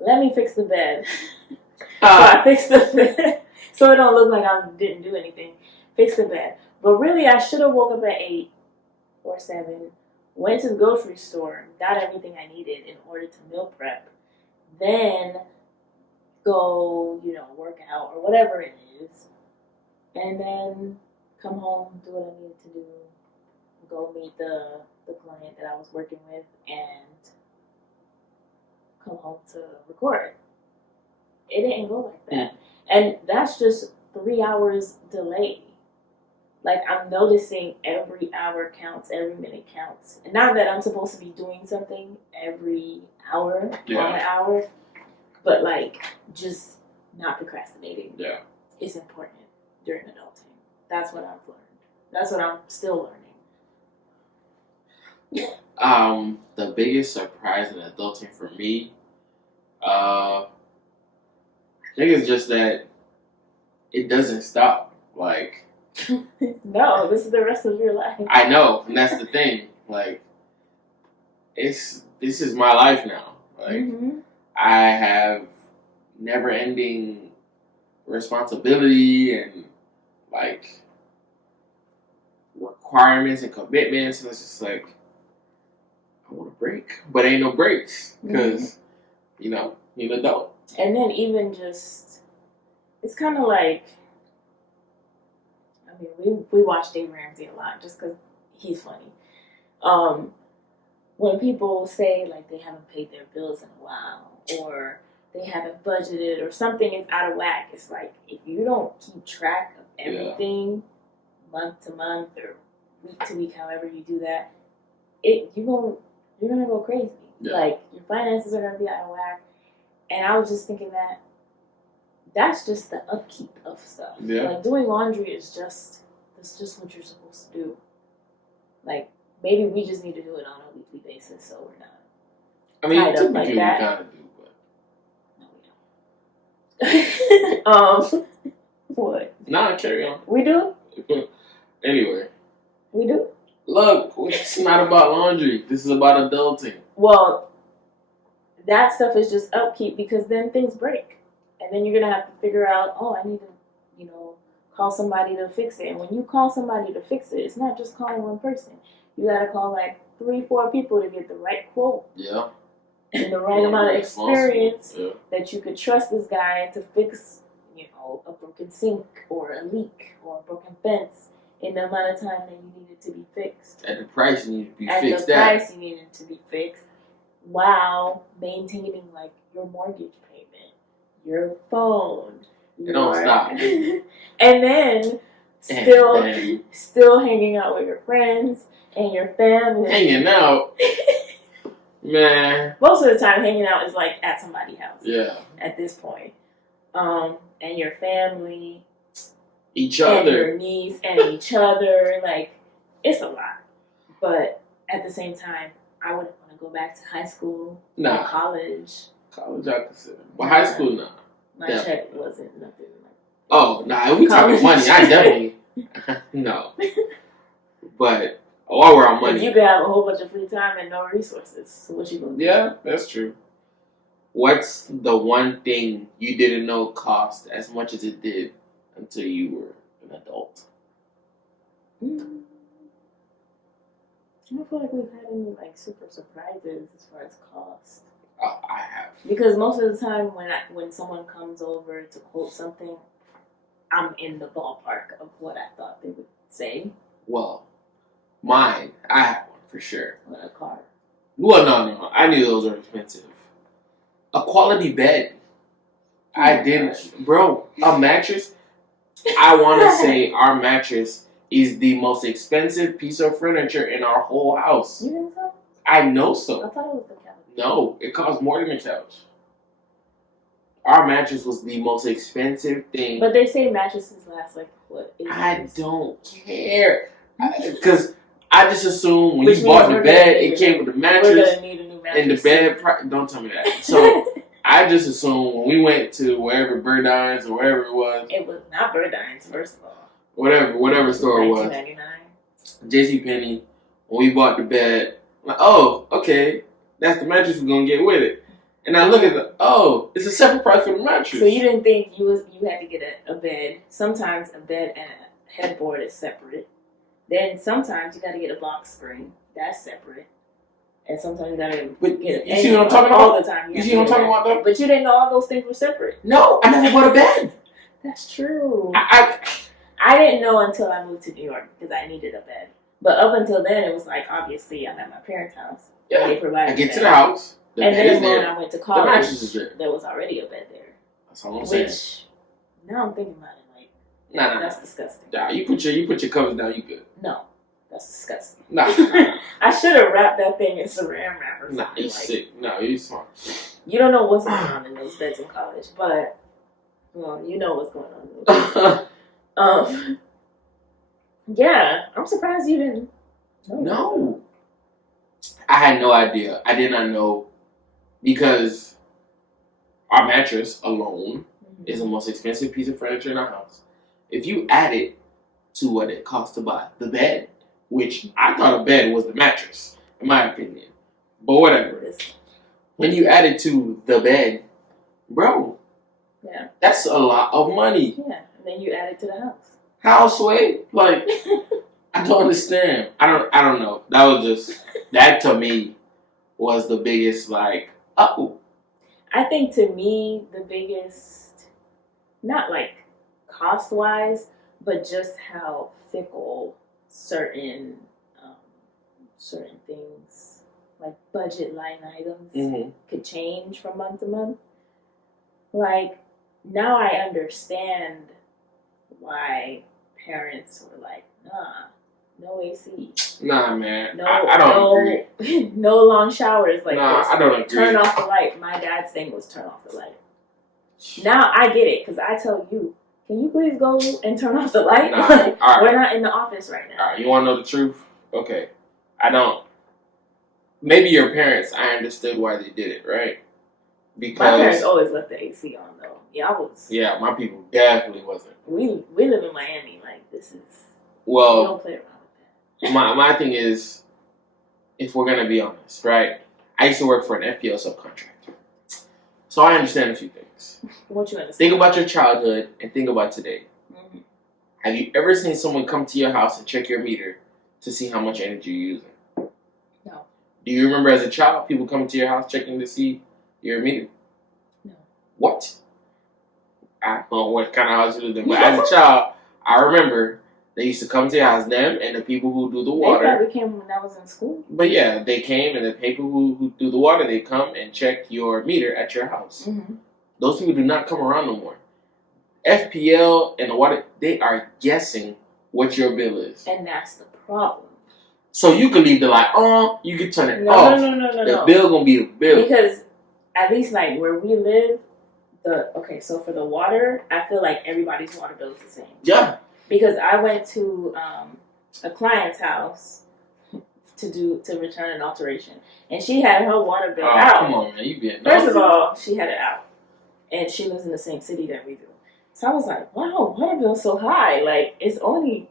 Let me fix the bed. So I fixed the bed. So it don't look like I didn't do anything. Fix the bed. But really, I should have woke up at 8 or 7. Went to the grocery store, got everything I needed in order to meal prep. Then go, work out or whatever it is. And then come home, do what I needed to do. Go meet the client that I was working with and come home to record. It didn't go like that. And that's just 3 hours delay. Like, I'm noticing every hour counts, every minute counts. And not that I'm supposed to be doing something every hour on the hour, but, just not procrastinating. Yeah. It's important during adulting. That's what I've learned. That's what I'm still learning. The biggest surprise in adulting for me, I think it's just that it doesn't stop. No, this is the rest of your life. I know, and that's the thing. Like, this is my life now. Like, I have never-ending responsibility and like requirements and commitments, and it's just like I want a break, but ain't no breaks because you're an adult. And then even just, it's kind of like, I mean, we watch Dave Ramsey a lot just because he's funny. When people say like they haven't paid their bills in a while or they haven't budgeted or something is out of whack, it's like if you don't keep track of everything month to month or week to week, however you do that, you're gonna go crazy. Yeah. Like your finances are gonna be out of whack. And I was just thinking that's just the upkeep of stuff. Yeah. Like doing laundry that's just what you're supposed to do. Like maybe we just need to do it on a weekly basis so we're not. I mean, typically like we kind of do, but no, we don't. What? Nah, carry on. We do. Anyway. We do. Look, it's not about laundry. This is about adulting. Well, that stuff is just upkeep because then things break. And then you're going to have to figure out, I need to, call somebody to fix it. And when you call somebody to fix it, it's not just calling one person. You got to call like 3-4 people to get the right quote. Yeah. And the right amount of experience that you could trust this guy to fix, a broken sink or a leak or a broken fence in the amount of time that you need it to be fixed. At the price you need to be fixed. At the price you need it to be fixed. While maintaining like your mortgage payment, your phone. It don't stop. And then still hanging out with your friends and your family. Hanging out? Man. Most of the time hanging out is like at somebody's house. Yeah. At this point. And your family. Each other. And your niece and each other. Like, it's a lot. But at the same time, I wouldn't want to go back to high school or college. College, I consider. But high school, nah. My check wasn't nothing like. Oh, nah. If we talking money, I definitely. No. But while we're on money. You could have a whole bunch of free time and no resources. So what you gonna do? Yeah, that's true. What's the one thing you didn't know cost as much as it did until you were an adult? I don't feel like we've had any like super surprises as far as cost. Oh, I have. Because most of the time when someone comes over to quote something, I'm in the ballpark of what I thought they would say. Well, mine, I have one for sure. What, a car? Well, no. I knew those were expensive. A quality bed. I didn't. Bro, a mattress. I want to say our mattress is the most expensive piece of furniture in our whole house. You think so? I know so. I thought it was the couch. No, it costs more than a couch. Our mattress was the most expensive thing. But they say mattresses last like, what, 8 years? I don't care. Because I just assume when you bought the bed, it came with the mattress. We're going to need a new mattress. And the bed, don't tell me that. So I just assumed when we went to wherever Burdines or wherever it was. It was not Burdines, first of all. Whatever store it was. $19.99. JCPenney, when we bought the bed, I'm like, oh, okay, that's the mattress we're going to get with it. And I look at it's a separate price for the mattress. So you didn't think you had to get a bed. Sometimes a bed and a headboard is separate. Then sometimes you got to get a box spring. That's separate. And sometimes you got to get you see what I'm talking about? All the time. You see what I'm talking about, though? But you didn't know all those things were separate. No, I never bought a bed. That's true. I didn't know until I moved to New York because I needed a bed. But up until then, it was like, obviously, I'm at my parents' house. Yeah. They provided I get to the house. And then when I went to college, the mattress is there. There was already a bed there. That's all I'm saying. Which, now I'm thinking about it, like, that's disgusting. Nah, you put your covers down, you good. No, that's disgusting. Nah. I should have wrapped that thing in saran wrap or something. Nah, you sick. No, you smart. You don't know what's going on in those beds in college, but, well, you know what's going on in those beds. Yeah, I'm surprised you didn't know. No. I had no idea. I did not know because our mattress alone is the most expensive piece of furniture in our house. If you add it to what it costs to buy the bed, which I thought a bed was the mattress, in my opinion. But whatever. When you add it to the bed, bro, yeah, that's a lot of money. Yeah, and then you add it to the house. Houseway? Like, I don't understand. I don't know. That to me was the biggest, like, oh. I think to me, the biggest, not like cost-wise, but just how fickle certain things, like budget line items, could change from month to month. Like, now I understand why parents were like, nah, no AC. Nah, man. No, I don't agree. No long showers like nah, this. I don't agree. Turn off the light. My dad's thing was turn off the light. Now I get it, because I tell you, can you please go and turn off the light? Nah, all right. We're not in the office right now. All right, you want to know the truth? Okay. I don't. Maybe your parents, I understood why they did it, right? Because my parents always left the AC on, though. Yeah, my people definitely wasn't. We live in Miami. Like, this is... Well, we don't play around with that. my thing is, if we're going to be honest, right? I used to work for an FPL subcontractor. So I understand a few things. What you understand? Think about your childhood and think about today. Mm-hmm. Have you ever seen someone come to your house and check your meter to see how much energy you're using? No. Do you remember as a child, people coming to your house checking to see your meter? No. What? I don't know what kind of house you lived in, but as a child, I remember they used to come to your house, them and the people who do the water. They probably came when I was in school. But yeah, they came, and the people who do the water, they come and check your meter at your house. Mm-hmm. Those people do not come around no more. FPL and the water, they are guessing what your bill is. And that's the problem. So you can leave the light on, you can turn it off. No. The bill gonna be the bill. Because at least like where we live, so for the water, I feel like everybody's water bill is the same. Yeah. Because I went to a client's house to return an alteration, and she had her water bill out. Come on, man, you being First of all, she had it out, and she lives in the same city that we do. So I was like, wow, water bill's so high. Like, it's only,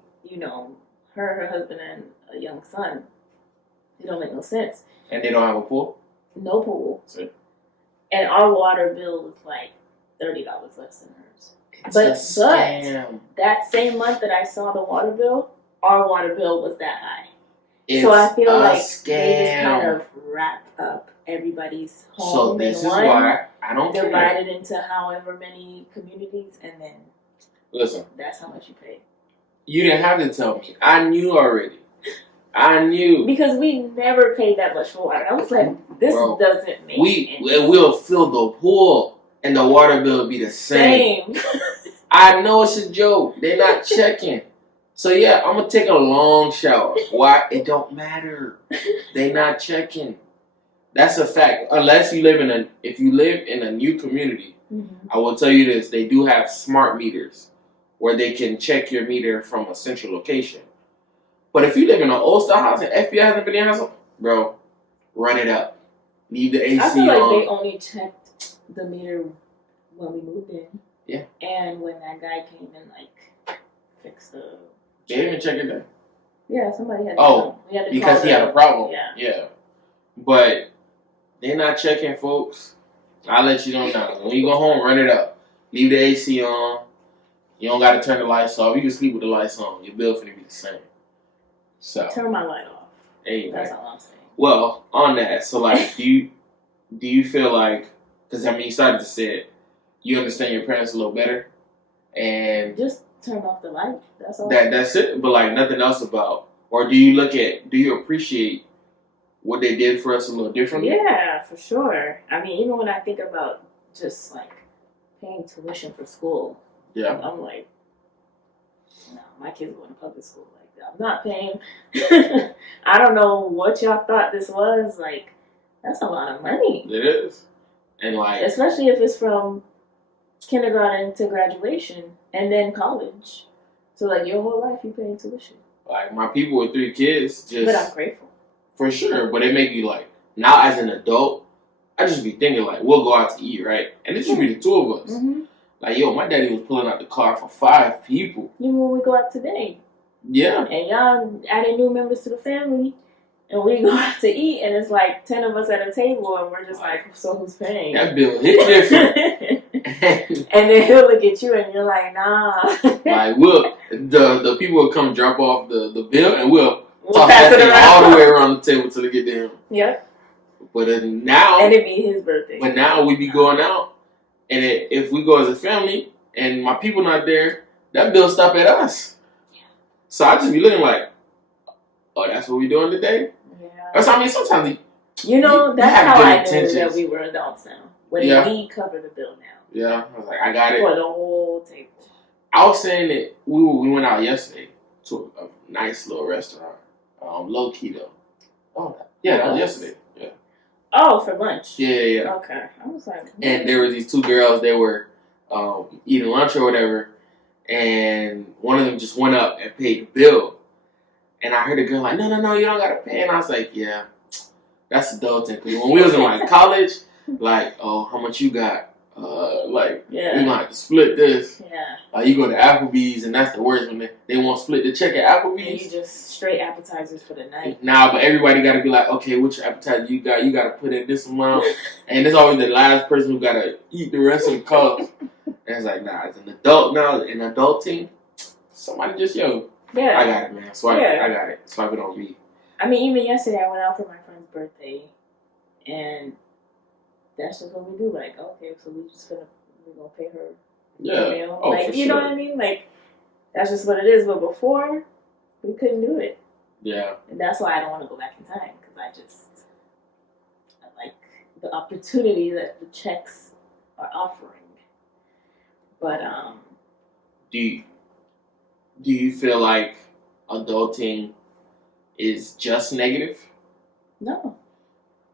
her husband, and a young son. It don't make no sense. And they don't have a pool? No pool. See? And our water bill was like $30 less than hers. It's a scam. But that same month that I saw the water bill, our water bill was that high. It's so I feel like scam. they just kind of wrap up everybody's home so this in is one, why I don't divide care. it into however many communities, and then listen, that's how much you pay. You didn't have to tell me. I knew already. I knew. Because we never paid that much for water. I was like, this doesn't make sense. We'll fill the pool and the water bill will be the same. I know it's a joke. They're not checking. So yeah, I'm gonna take a long shower. Why? It don't matter. They not checking. That's a fact. Unless you live if you live in a new community, I will tell you this: they do have smart meters where they can check your meter from a central location. But if you live in an old style house and FBI hasn't been in your house, bro, run it up. Leave the AC on. I feel like they only checked the meter when we moved in. Yeah. And when that guy came and fixed the. They didn't even check it then. Yeah, somebody had. Because he had a problem. Yeah. But they're not checking, folks. I'll let you know now. When you go home, run it up. Leave the AC on. You don't got to turn the lights off. You can sleep with the lights on. Your bill finna be the same. So turn my light off. Anyway. That's all I'm saying. Well, on that, so do you feel like, because you started to say it, you understand your parents a little better, and just turn off the light. That's all. That's it. But nothing else about, or do you appreciate what they did for us a little differently? Yeah, for sure. I mean, even when I think about just paying tuition for school, I'm like, no, my kids are going to public school. I'm not paying. I don't know what y'all thought this was. That's a lot of money. It is. And especially if it's from kindergarten to graduation and then college. So your whole life you paying tuition. My people with 3 kids just. But I'm grateful. For sure. But it make you now as an adult, I just be thinking we'll go out to eat, right? And it should be the 2 of us. Mm-hmm. My daddy was pulling out the car for 5 people. Even when we go out today. Yeah. And y'all adding new members to the family, and we go out to eat, and it's like 10 of us at a table, and we're just like, so who's paying? That bill hit different. And then he'll look at you, and you're like, nah. Like, the people will come drop off the bill, and we'll toss pass that it thing around all the way around the table till it get to him. Yep. But now, and it'd be his birthday. But now we be going out, and if we go as a family, and my people not there, that bill stop at us. Yeah. So I just be looking like, oh, that's what we doing today? Yeah. So I mean, sometimes that's how I knew that we were adults now. When we cover the bill now. Yeah, I was like, I got it. For the whole table. I was saying that we went out yesterday to a nice little restaurant, low key though. Oh, yeah, that was yesterday. Yeah. Oh, for lunch. Yeah. Okay, I was like. And there were these two girls. They were eating lunch or whatever, and one of them just went up and paid the bill. And I heard a girl like, no, you don't gotta pay. And I was like, yeah, that's adulting. Because when we was in like college, like, oh, how much you got? We're gonna have to split this. Yeah. You go to Applebee's, and that's the worst when they won't split the check at Applebee's. And you just straight appetizers for the night. Nah, but everybody got to be like, okay, which appetizer you got? You got to put in this amount, and it's always the last person who got to eat the rest of the cost. And it's like, nah, as an adult now, in adulting, somebody just I got it, man. Swipe it. I got it. Swipe it on me. I mean, even yesterday I went out for my friend's birthday, and that's just what we do. Like, okay, so we're gonna pay her. Yeah. Oh, like, you know what I mean? Like, that's just what it is. But before, we couldn't do it. Yeah. And that's why I don't want to go back in time, because I like the opportunity that the checks are offering. But do you feel like adulting is just negative? No.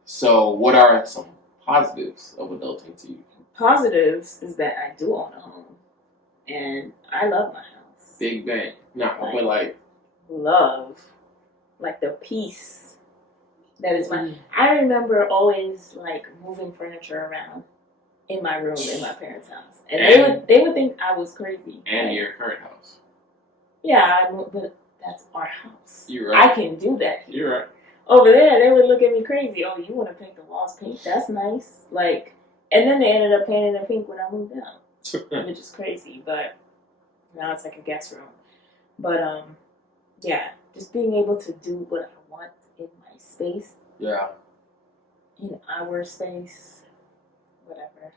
So, what are some positives of adulting to you? Positives is that I do own a home, and I love my house. Big bang. No, but like love, like the peace that is my. I remember always like moving furniture around in my room in my parents' house, and they would think I was crazy. And your current house. Yeah, but that's our house. You're right. I can do that. You're right. Over there, they would look at me crazy. Oh, you want to paint the walls pink? That's nice. Like, and then they ended up painting it pink when I moved out, which is crazy. But now it's like a guest room. But just being able to do what I want in my space. Yeah. In our space, whatever.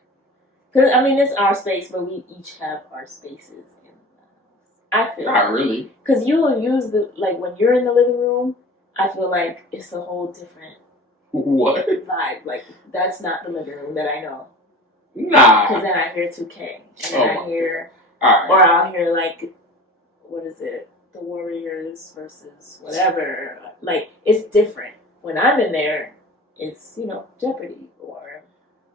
Because I mean, it's our space, but we each have our spaces in the house. I feel. Not really. Because you will use when you're in the living room. I feel like it's a whole different vibe. Like, that's not the living room that I know. Nah. Because then I hear 2K. And then I hear... Right. Or I'll hear, like, what is it? The Warriors versus whatever. Like, it's different. When I'm in there, it's, Jeopardy or...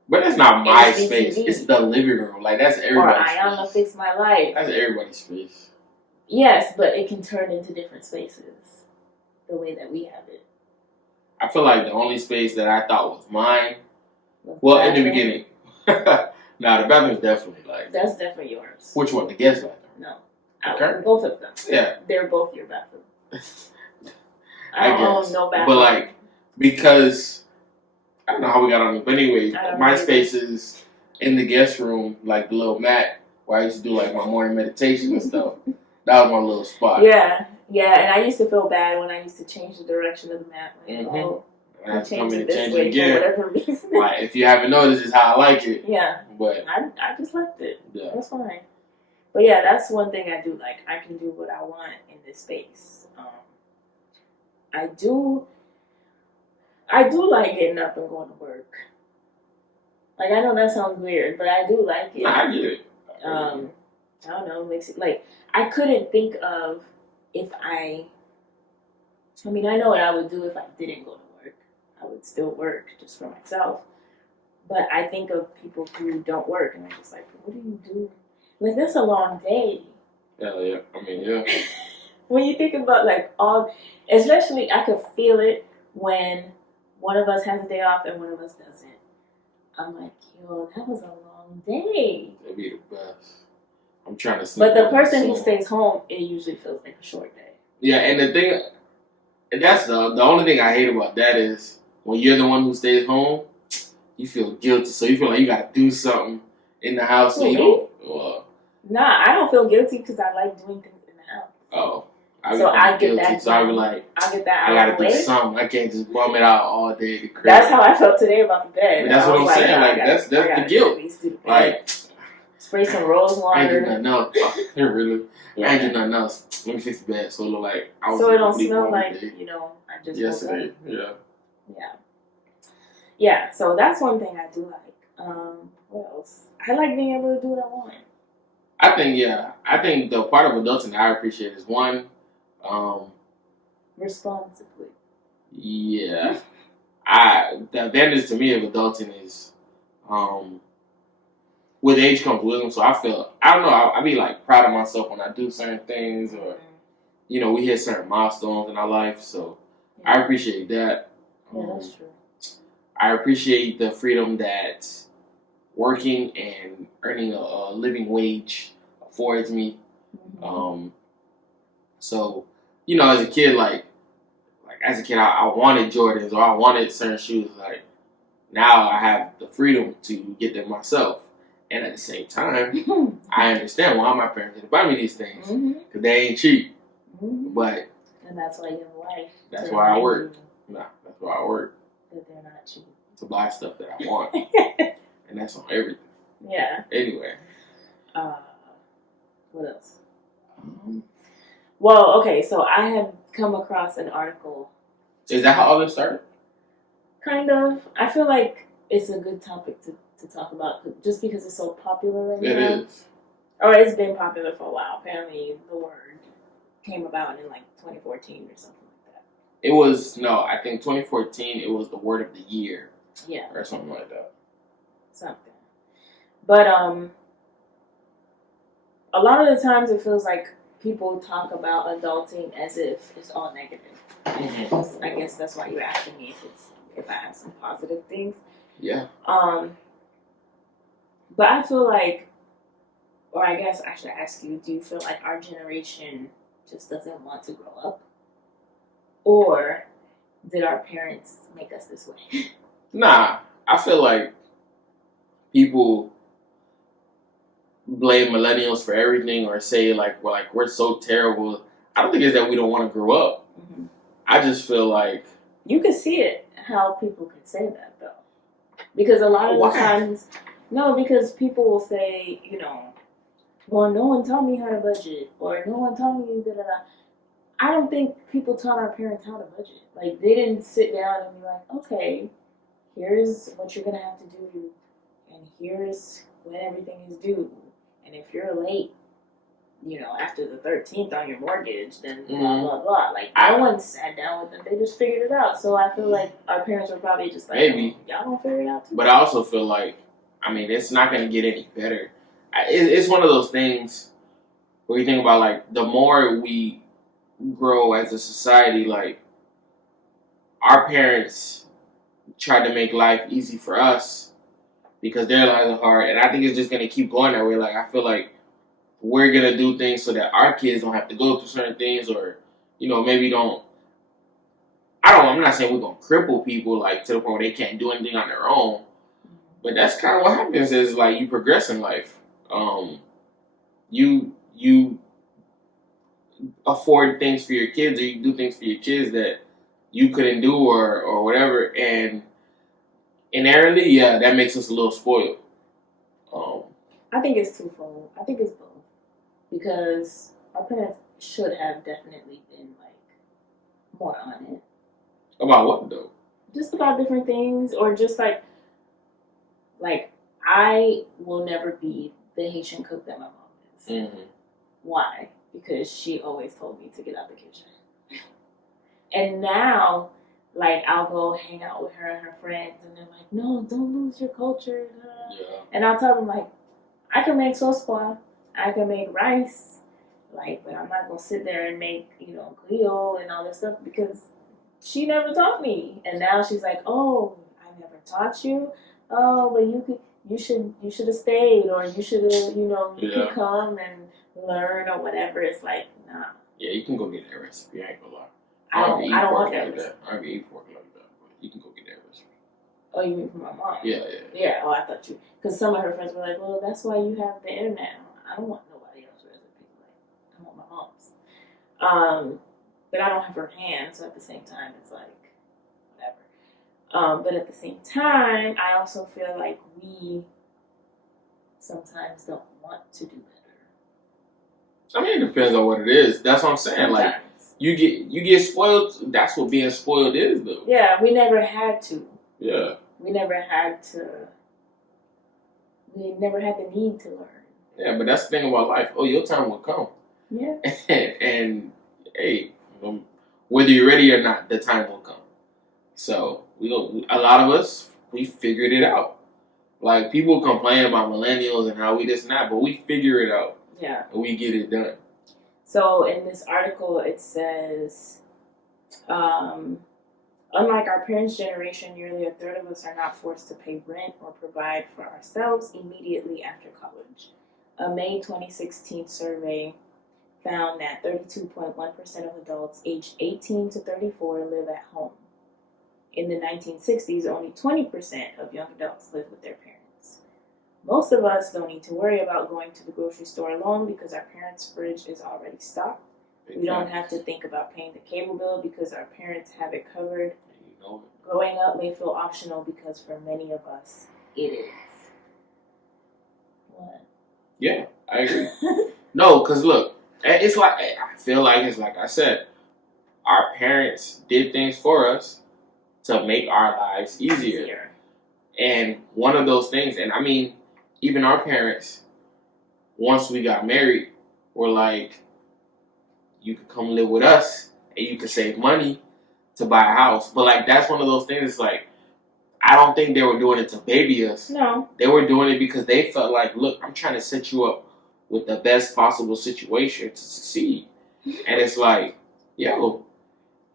But that's not my space. It's the living room. Like, that's everybody's space. Or Ayana Fix My Life. That's everybody's space. Yes, but it can turn into different spaces. The way that we have it. I feel like the only space that I thought was mine, in the beginning. Nah, the bathroom is definitely like... That's definitely yours. Which one? The guest bathroom? No. Okay. Both of them. Yeah. They're both your bathroom. I don't own no bathroom. But like, because... I don't know how we got on it, but anyway, my space is in the guest room, like the little mat where I used to do like my morning meditation and stuff. That was my little spot. Yeah, and I used to feel bad when I used to change the direction of the mat. Like, I have to come in and this change way it again. For whatever reason. Like, if you haven't noticed, it's how I like it. Yeah. But I just left it. Yeah. That's fine. But yeah, that's one thing I do like. I can do what I want in this space. I do like getting up and going to work. Like, I know that sounds weird, but I do like it. I get it. I don't know, makes it like I couldn't think of if I mean, I know what I would do if I didn't go to work. I would still work just for myself. But I think of people who don't work, and I'm just like, what do you do? Like, that's a long day. Yeah. I mean, yeah. When you think about, like, especially I could feel it when one of us has a day off and one of us doesn't. I'm like, yo, that was a long day. That'd be the best. I'm trying to sleep. But the person who stays home, it usually feels like a short day. Yeah, and the thing, and that's the only thing I hate about that is when you're the one who stays home, you feel guilty. So you feel like you got to do something in the house. So you don't. Nah, I don't feel guilty because I like doing things in the house. Oh. I get that. So I be like, I get that. I gotta do something. I can't just bum it out all day at the crib. That's how I felt today about the bed. But that's what I'm saying. Like that's the guilt. Like spray some rose water. I ain't do nothing else. Really. Yeah. I ain't do nothing else. Let me fix the bed so it look like I was. So it don't smell like I just. Yesterday. Yeah. Yeah. Yeah. So that's one thing I do like. What else? I like being able to do what I want. I think the part of adulting that I appreciate is one. Responsibly. Yeah. The advantage to me of adulting is with age comes wisdom, so I don't know, I be like proud of myself when I do certain things or we hit certain milestones in our life, so I appreciate that. Yeah, that's true. I appreciate the freedom that working and earning a living wage affords me. So, as a kid, I wanted Jordans or I wanted certain shoes. Like, now I have the freedom to get them myself. And at the same time, I understand why my parents didn't buy me these things. Because they ain't cheap. But... And that's why you have a life. That's why I work. That's why I work. That they're not cheap. To buy stuff that I want. And that's on everything. Yeah. Anyway. What else? Well, okay, so I have come across an article. Is that how all this started? Kind of. I feel like it's a good topic to talk about just because it's so popular right now. It is. Or it's been popular for a while. Apparently the word came about in like 2014 or something like that. It was, I think 2014 it was the word of the year. Yeah. Or something like that. Something. But a lot of the times it feels like people talk about adulting as if it's all negative. I guess that's why you're asking me if I have some positive things. Yeah. But I feel like, or I guess I should ask you, do you feel like our generation just doesn't want to grow up? Or did our parents make us this way? Nah, I feel like people blame millennials for everything or say we're so terrible. I don't think it's that we don't want to grow up. I just feel like you can see it how people could say that though, because a lot of the times, because people will say, well, no one taught me how to budget, or no one taught me da da da. I don't think people taught our parents how to budget. Like they didn't sit down and be like, okay, here's what you're gonna have to do, and here's when everything is due. And if you're late, after the 13th on your mortgage, then blah, blah, blah. Like, no one sat down with them. They just figured it out. So I feel like our parents were probably just like, maybe. Y'all gonna figure it out too? But I also feel like, it's not going to get any better. It's one of those things where you think about, the more we grow as a society, our parents tried to make life easy for us because their lives are hard. And I think it's just going to keep going that way. I feel like we're going to do things so that our kids don't have to go through certain things or, maybe don't. I'm not saying we're going to cripple people, to the point where they can't do anything on their own. But that's kind of what happens is, you progress in life. You afford things for your kids or you do things for your kids that you couldn't do or whatever. And inherently, that makes us a little spoiled. I think it's twofold. I think it's both. Because our parents should have definitely been, more on it. About what, though? Just about different things. Or just, I will never be the Haitian cook that my mom is. Why? Because she always told me to get out the kitchen. And now, I'll go hang out with her and her friends, and they're like, no, don't lose your culture. Yeah. And I'll tell them, I can make sauce pois, I can make rice, but I'm not going to sit there and make, griot and all this stuff because she never taught me. And now she's like, oh, I never taught you? Oh, but you should have stayed, or you should have, you could come and learn or whatever. It's nah, Yeah, you can go get that recipe. I ain't gonna lie. I don't want that recipe. I don't eat pork like that, but you can go get that recipe. Oh, you mean from my mom? Yeah. Yeah, oh, I thought you... Because some of her friends were like, well, that's why you have the internet. I don't want nobody else's recipe. Like, I want my mom's. But I don't have her hand, so at the same time, it's like, whatever. But at the same time, I also feel like we sometimes don't want to do better. I mean, it depends on what it is. That's what I'm saying. Sometimes. Like, you get spoiled. That's what being spoiled is, though. Yeah, we never had to. Yeah. We never had the need to learn. Yeah, but that's the thing about life. Oh, your time will come. Yeah. and hey, whether you're ready or not, the time will come. So a lot of us, we figured it out. Like, people complain about millennials and how we this and that, but we figure it out. Yeah. And we get it done. So in this article, it says, unlike our parents' generation, nearly a third of us are not forced to pay rent or provide for ourselves immediately after college. A May 2016 survey found that 32.1% of adults aged 18 to 34 live at home. In the 1960s, only 20% of young adults lived with their parents. Most of us don't need to worry about going to the grocery store alone because our parents' fridge is already stocked. We don't have to think about paying the cable bill because our parents have it covered. Growing up may feel optional because for many of us, it is. What? Yeah, I agree. No, because look, it's like, I feel like it's like I said, our parents did things for us to make our lives easier. And one of those things, and I mean, even our parents, once we got married, were like, you could come live with us and you could save money to buy a house. But like, that's one of those things, it's like, I don't think they were doing it to baby us. No. They were doing it because they felt like, look, I'm trying to set you up with the best possible situation to succeed. And it's like, yo,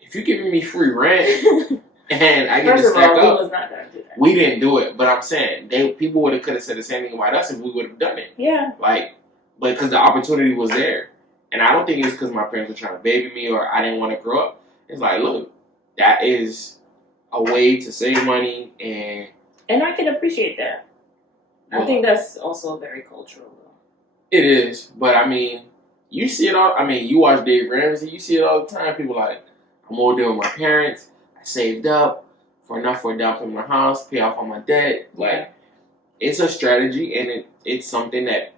if you're giving me free rent and I get to stack up, we was not gonna do that. We didn't do it. But I'm saying, people could have said the same thing about us if we would have done it. Yeah. Like, but because the opportunity was there. And I don't think it's because my parents were trying to baby me or I didn't want to grow up. It's like, look, that is a way to save money and I can appreciate that. I think that's also very cultural, though. It is, but I mean, you see it all. I mean, you watch Dave Ramsey, you see it all the time. People like, I'm over there with my parents. I saved up for enough for a down payment on my house, pay off all my debt. Like, it's a strategy, and it's something that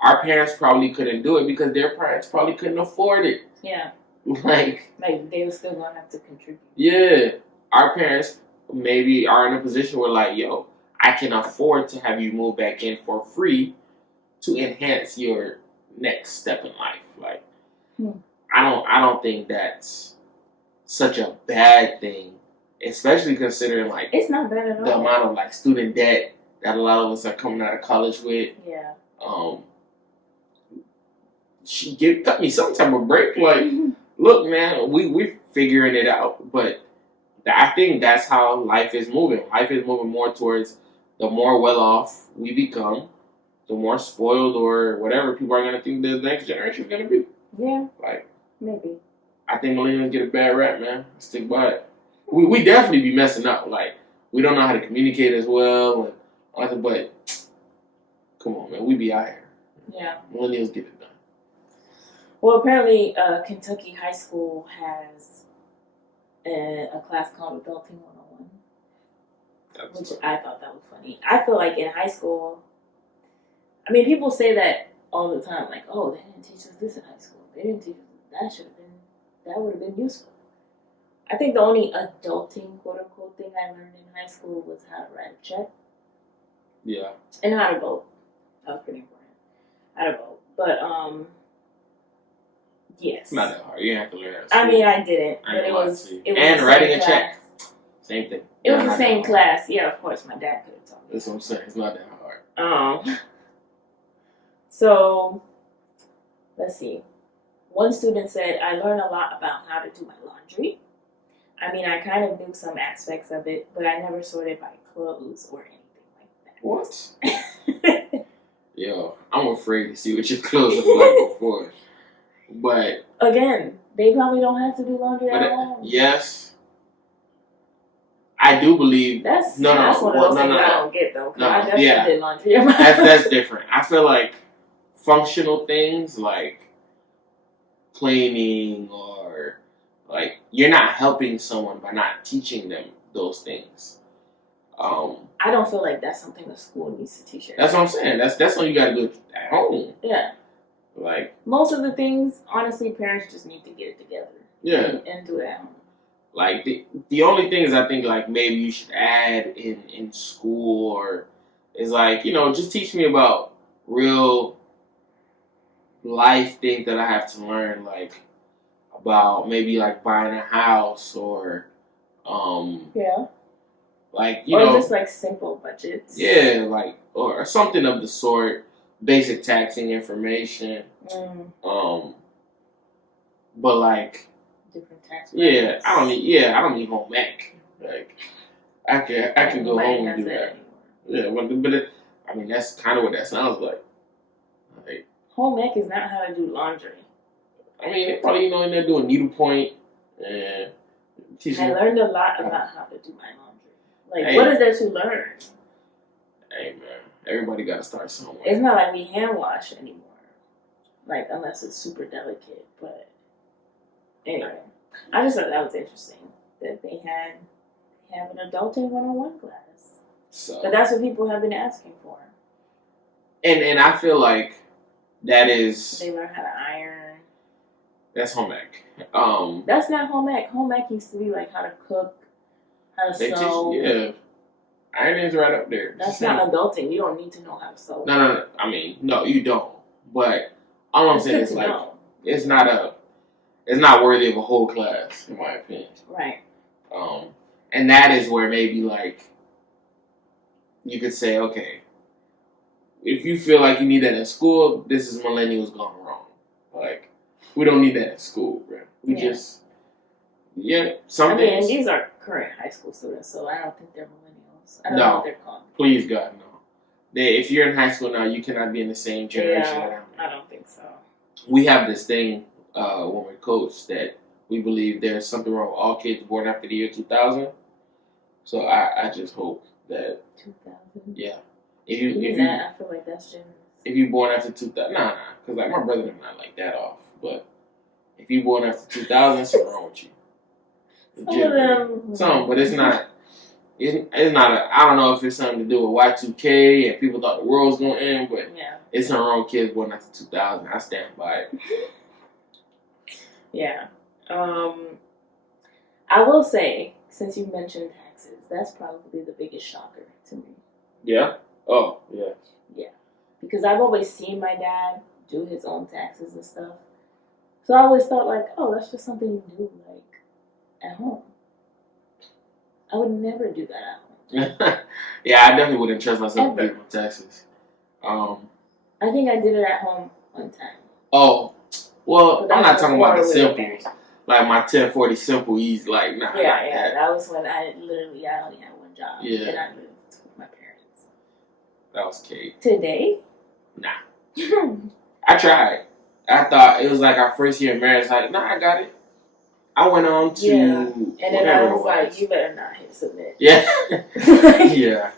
our parents probably couldn't do it because their parents probably couldn't afford it. Yeah. Like they were still gonna have to contribute. Yeah. Our parents maybe are in a position where like, yo, I can afford to have you move back in for free to enhance your next step in life. Like, I don't think that's such a bad thing, especially considering like it's not bad at all. The amount of like student debt that a lot of us are coming out of college with. Yeah. Cut me some type of break. Like, look, man, we're figuring it out, but I think that's how life is moving. Life is moving more towards the more well-off we become, the more spoiled or whatever people are going to think the next generation is going to be. Yeah. Like, maybe. I think millennials get a bad rap, man. Stick by it. We definitely be messing up. Like, we don't know how to communicate as well, but come on, man, we be out here. Yeah. Millennials get it done. Well, apparently, Kentucky high school has a class called Adulting 101, which I thought that was funny. I feel like in high school, I mean, people say that all the time, like, oh, they didn't teach us this in high school. They didn't teach us that would have been useful. I think the only adulting, quote unquote, thing I learned in high school was how to write a check. Yeah. And how to vote. That was pretty important. How to vote. But, yes. Not that hard. You didn't have to learn that. I mean, I didn't. But it was and writing a check. Same thing. It was the same class. Yeah, of course, my dad could have taught me. That's what I'm saying. It's not that hard. So, let's see. One student said, I learned a lot about how to do my laundry. I mean, I kind of knew some aspects of it, but I never sorted by clothes or anything like that. What? Yo, I'm afraid to see what your clothes look like before. But again, they probably don't have to do laundry at home. Yes, I do believe that's one of those things I don't get though. Because I definitely did laundry. That's different. I feel like functional things like cleaning or like you're not helping someone by not teaching them those things. I don't feel like that's something a school needs to teach. That's what I'm saying. That's something you got to do at home. Yeah. Like most of the things, honestly, parents just need to get it together. Yeah. And do it at home. Like the only things I think like maybe you should add in school or is like, you know, just teach me about real life things that I have to learn, like about maybe like buying a house or like you know just like simple budgets. Yeah, like or something of the sort, basic taxing information. But like different tax rates. I don't need home ec. Like I can go home and do that. Yeah, but I mean that's kind of what that sounds like. Like home ec is not how to do laundry. I mean, they probably in there doing needlepoint and teaching. I learned a lot about how to do my laundry. Like, what is there to learn? Hey man, everybody got to start somewhere. It's not like we hand wash anymore, like unless it's super delicate. But anyway, I just thought that was interesting that they have an adulting 101 class. So, but that's what people have been asking for. And I feel like that is they learn how to iron. That's home ec. That's not home ec. Home ec used to be like how to cook, how to sew. Ironing's right up there. That's not adulting. You don't need to know how to sew. No. I mean, no, you don't. But all I'm saying is like it's not worthy of a whole class, in my opinion. Right. And that is where maybe like you could say, okay, if you feel like you need that in school, this is millennials gone wrong. Like we don't need that in school, bro. We just some things. And these are current high school students, so I don't think they're millennials. I don't know what they're called. Please God, no. If you're in high school now, you cannot be in the same generation. Yeah, I don't think so. We have this thing when we coach that we believe there's something wrong with all kids born after the year 2000. So I just hope that 2000. Yeah. I feel like that's generous. If you born after 2000, nah, because like my brother and not like that off. But if you born after 2000, something wrong with you. Some, but it's not. It's not. I don't know if it's something to do with Y2K and people thought the world was gonna end, but it's something wrong with kids born after 2000. I stand by it. Yeah. I will say, since you mentioned taxes, that's probably the biggest shocker to me. Yeah. Oh, yeah. Yeah. Because I've always seen my dad do his own taxes and stuff. So I always thought like, oh, that's just something you do like at home. I would never do that at home. Yeah, I definitely wouldn't trust myself to do my taxes. I think I did it at home one time. Oh, well, I'm not talking about the simples. Like my 1040 simple, easy, like, nah. Yeah, that was when I only had one job. Yeah. And I lived with my parents. That was Kate. Today? Nah. I tried. I thought it was like our first year of marriage. Like, nah, I got it. I went on to and then I was like, you better not hit submit. Yeah. Yeah.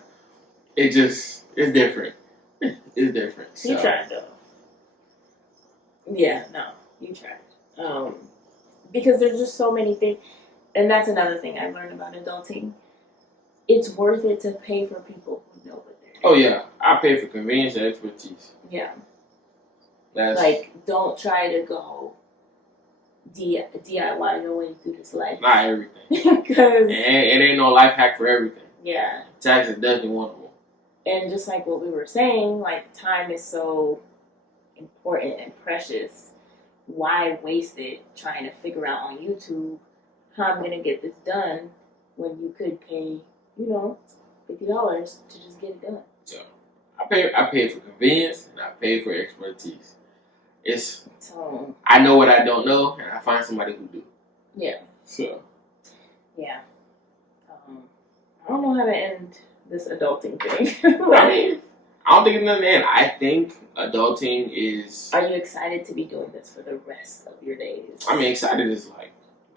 It's different. It's different. So. You tried though. Yeah, no, you tried. Because there's just so many things, and that's another thing I learned about adulting. It's worth it to pay for people who know what they're doing. Oh yeah, I pay for convenience and expertise. Yeah. That's like, don't try to go DIY your way through this life. Not everything. Because it ain't no life hack for everything. Yeah. Tax is definitely one of them. And just like what we were saying, like time is so important and precious. Why waste it trying to figure out on YouTube how I'm gonna get this done when you could pay, $50 to just get it done? So I pay for convenience and I pay for expertise. I know what I don't know, and I find somebody who do. Yeah. So. Yeah. I don't know how to end this adulting thing. I don't think it's nothing. And I think adulting is. Are you excited to be doing this for the rest of your days? I mean, excited is like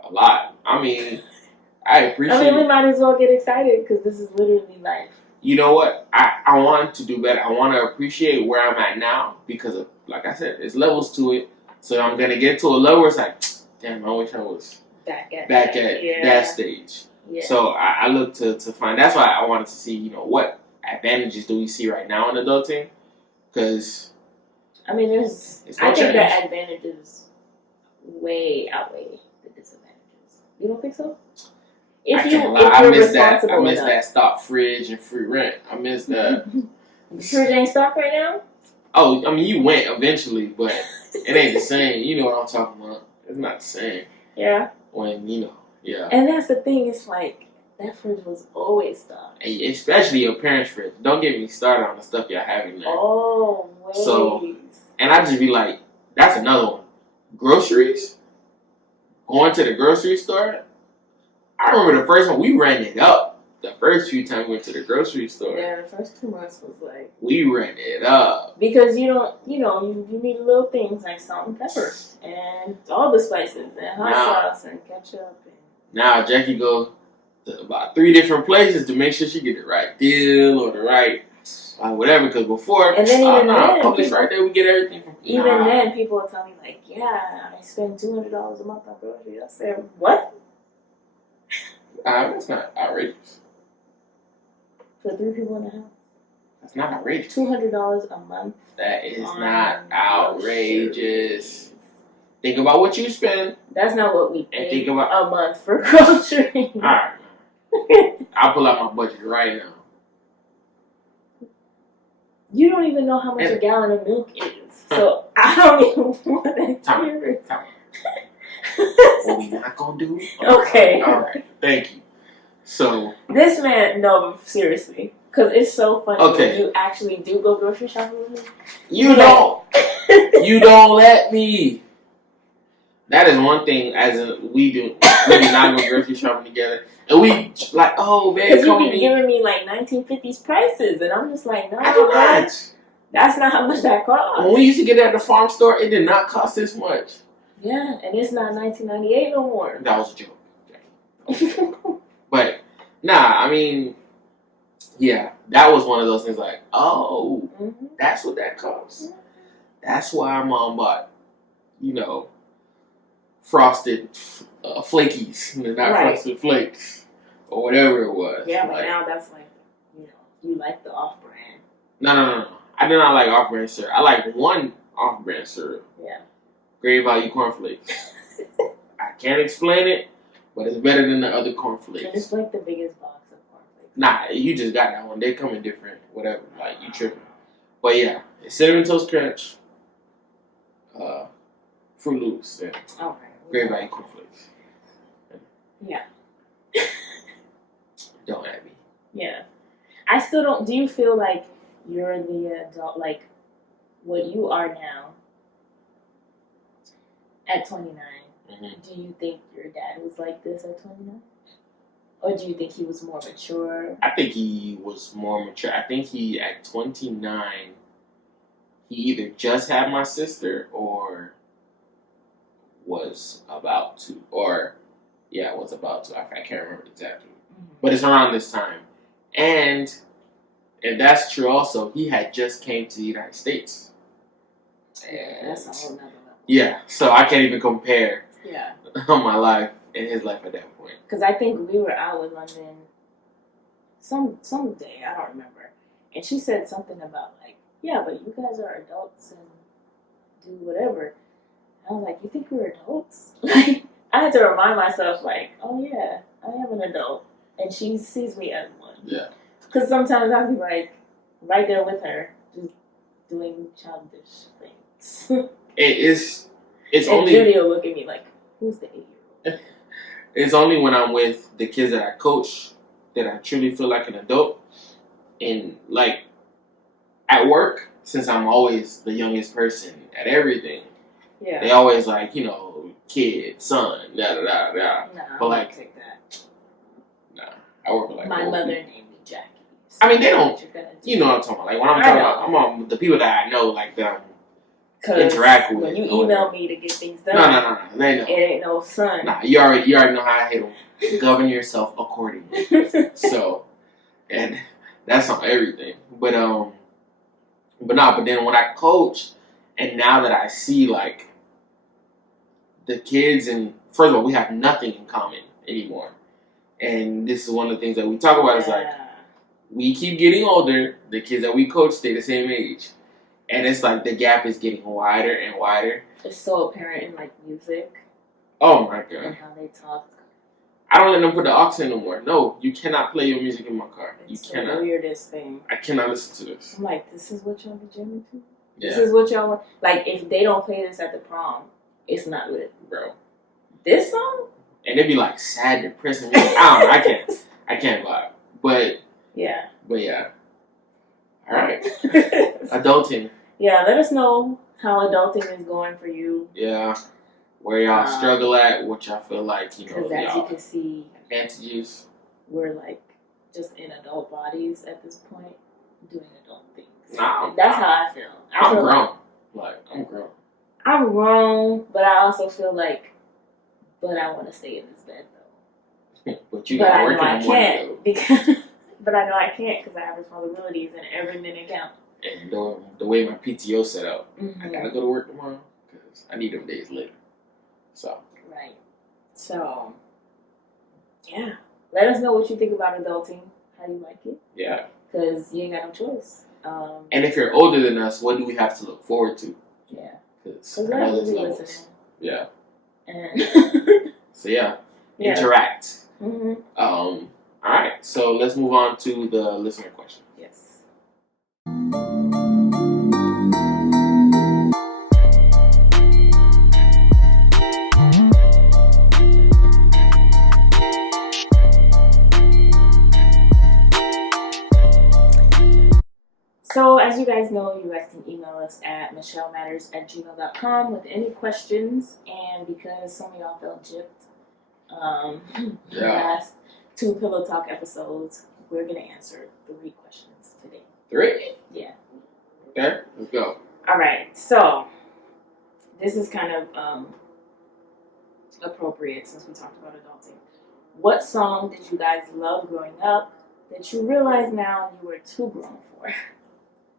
a lot. I mean, I appreciate. I mean, we might as well get excited because this is literally life. You know what? I want to do better. I want to appreciate where I'm at now because, of, like I said, there's levels to it. So I'm gonna get to a level where it's like, damn, I wish I was back at that stage. Yeah. So I look to find. That's why I wanted to see, what advantages do we see right now in adulting? Because I mean, I think the advantages way outweigh the disadvantages. You don't think so? If you're responsible I miss that stock fridge and free rent. I miss that. The fridge ain't stock right now? Oh, I mean, you went eventually, but it ain't the same. You know what I'm talking about. It's not the same. Yeah. When, yeah. And that's the thing. It's like, that fridge was always stocked. Especially your parents' fridge. Don't get me started on the stuff y'all have in there. Always. So, and I just be like, that's another one. Groceries? Going to the grocery store? I remember the first one, we ran it up. The first few times we went to the grocery store. Yeah, the first 2 months was like... We ran it up. Because you don't, you need little things like salt and pepper. And all the spices. And hot sauce and ketchup. Now Jackie goes to about 3 different places to make sure she get the right deal or the right... whatever, because before... And then even then... Publish right there, we get everything from... Even then, people will tell me like, yeah, I spend $200 a month on groceries. I said, what? That's not outrageous. For 3 people in the house. That's not outrageous. $200 a month. That is not outrageous. Think about what you spend. That's not what we pay think about a month for groceries. Alright. I'll pull out my budget right now. You don't even know how much a gallon of milk is. So I don't even want to hear it. What we not gonna do? Okay. Alright. Thank you. So this man, no, seriously, because it's so funny when you actually do go grocery shopping with me. You don't let me. That is one thing. We do not go grocery shopping together, and we like, oh man, because you be giving me like 1950s prices, and I'm just like, no, that's not how much that costs. When we used to get it at the farm store, it did not cost this much. Yeah, and it's not 1998 no more. That was a joke. But, I mean, yeah, that was one of those things like, that's what that costs. Mm-hmm. That's why our mom bought, frosted flakies, not frosted flakes, or whatever it was. Yeah, but now that's like, you like the off-brand. No. I do not like off-brand syrup. I like one off-brand syrup. Yeah. Great Value cornflakes. I can't explain it, but it's better than the other cornflakes. And it's like the biggest box of cornflakes. Nah, you just got that one. They come in different, whatever. Like, you tripping. But yeah, it's Cinnamon Toast Crunch, Fruit Loops, and Great Value cornflakes. Yeah. Don't at me. Yeah. I still don't... Do you feel like you're the adult, like, what you are now, at 29, do you think your dad was like this at 29? Or do you think he was more mature? I think he was more mature. I think at 29, he either just had my sister or was about to. Was about to. I can't remember exactly. Mm-hmm. But it's around this time. And if that's true also, he had just came to the United States. And that's a whole nother level. Yeah, so I can't even compare my life and his life at that point. Because I think we were out in London some day, I don't remember. And she said something about like, yeah, but you guys are adults and do whatever. And I was like, you think we're adults? Like, I had to remind myself like, oh yeah, I am an adult. And she sees me as one. Yeah. Because sometimes I'll be like, right there with her, just doing childish things. It's and only Judy will look at me like, who's the 8-year-old? It's only when I'm with the kids that I coach that I truly feel like an adult. And like at work, since I'm always the youngest person at everything, they always like, kid, son, da da da da. Nah, but I like, take that. Nah, I work with like my mother named me Jackie. I mean, they don't. You know what I'm talking about. Like when I'm talking about, I'm on the people that I know, like them. Interact with. When you email me to get things done, no. They know. It ain't no fun. Nah, you already know how I hit them. Govern yourself accordingly. So, and that's on everything. But then when I coach, and now that I see like the kids, and first of all, we have nothing in common anymore. And this is one of the things that we talk about. Is like we keep getting older. The kids that we coach stay the same age. And it's like the gap is getting wider and wider. It's so apparent in like music. Oh my god. And how they talk. I don't let them put the aux in no more. No, you cannot play your music in my car. It's you cannot. The weirdest thing. I cannot listen to this. I'm like, this is what y'all be jamming to? Yeah. This is what y'all want? Like, if they don't play this at the prom, it's not lit. Bro. This song? And it'd be like sad, depressing music. I don't know. I can't vibe. But yeah. All right. Adulting. Yeah, let us know how adulting is going for you. Yeah. Where y'all struggle at, what y'all feel like, because as you can see, advantages. We're like just in adult bodies at this point, doing adult things. Nah, that's how I feel. I'm grown. I'm grown. I'm grown, but I also feel like, but I want to stay in this bed though. But you gotta work in the morning because, but I know I can't because I have responsibilities and every minute counts. And the way my PTO set up, mm-hmm. I gotta go to work tomorrow because I need them days later. So. Right. So, yeah. Let us know what you think about adulting, how you like it. Yeah. Because you ain't got no choice. And if you're older than us, what do we have to look forward to? Yeah. Because I know there's levels. Yeah. And so, yeah. Interact. Mm-hmm. All right. So, let's move on to the listener question. Yes. So, as you guys know, you guys can email us at michelmatters@gmail.com with any questions. And because some of y'all felt gypped the last 2 Pillow Talk episodes, we're going to answer 3 questions today. 3? Yeah. Okay, let's go. All right, so this is kind of appropriate since we talked about adulting. What song did you guys love growing up that you realize now you were too grown for?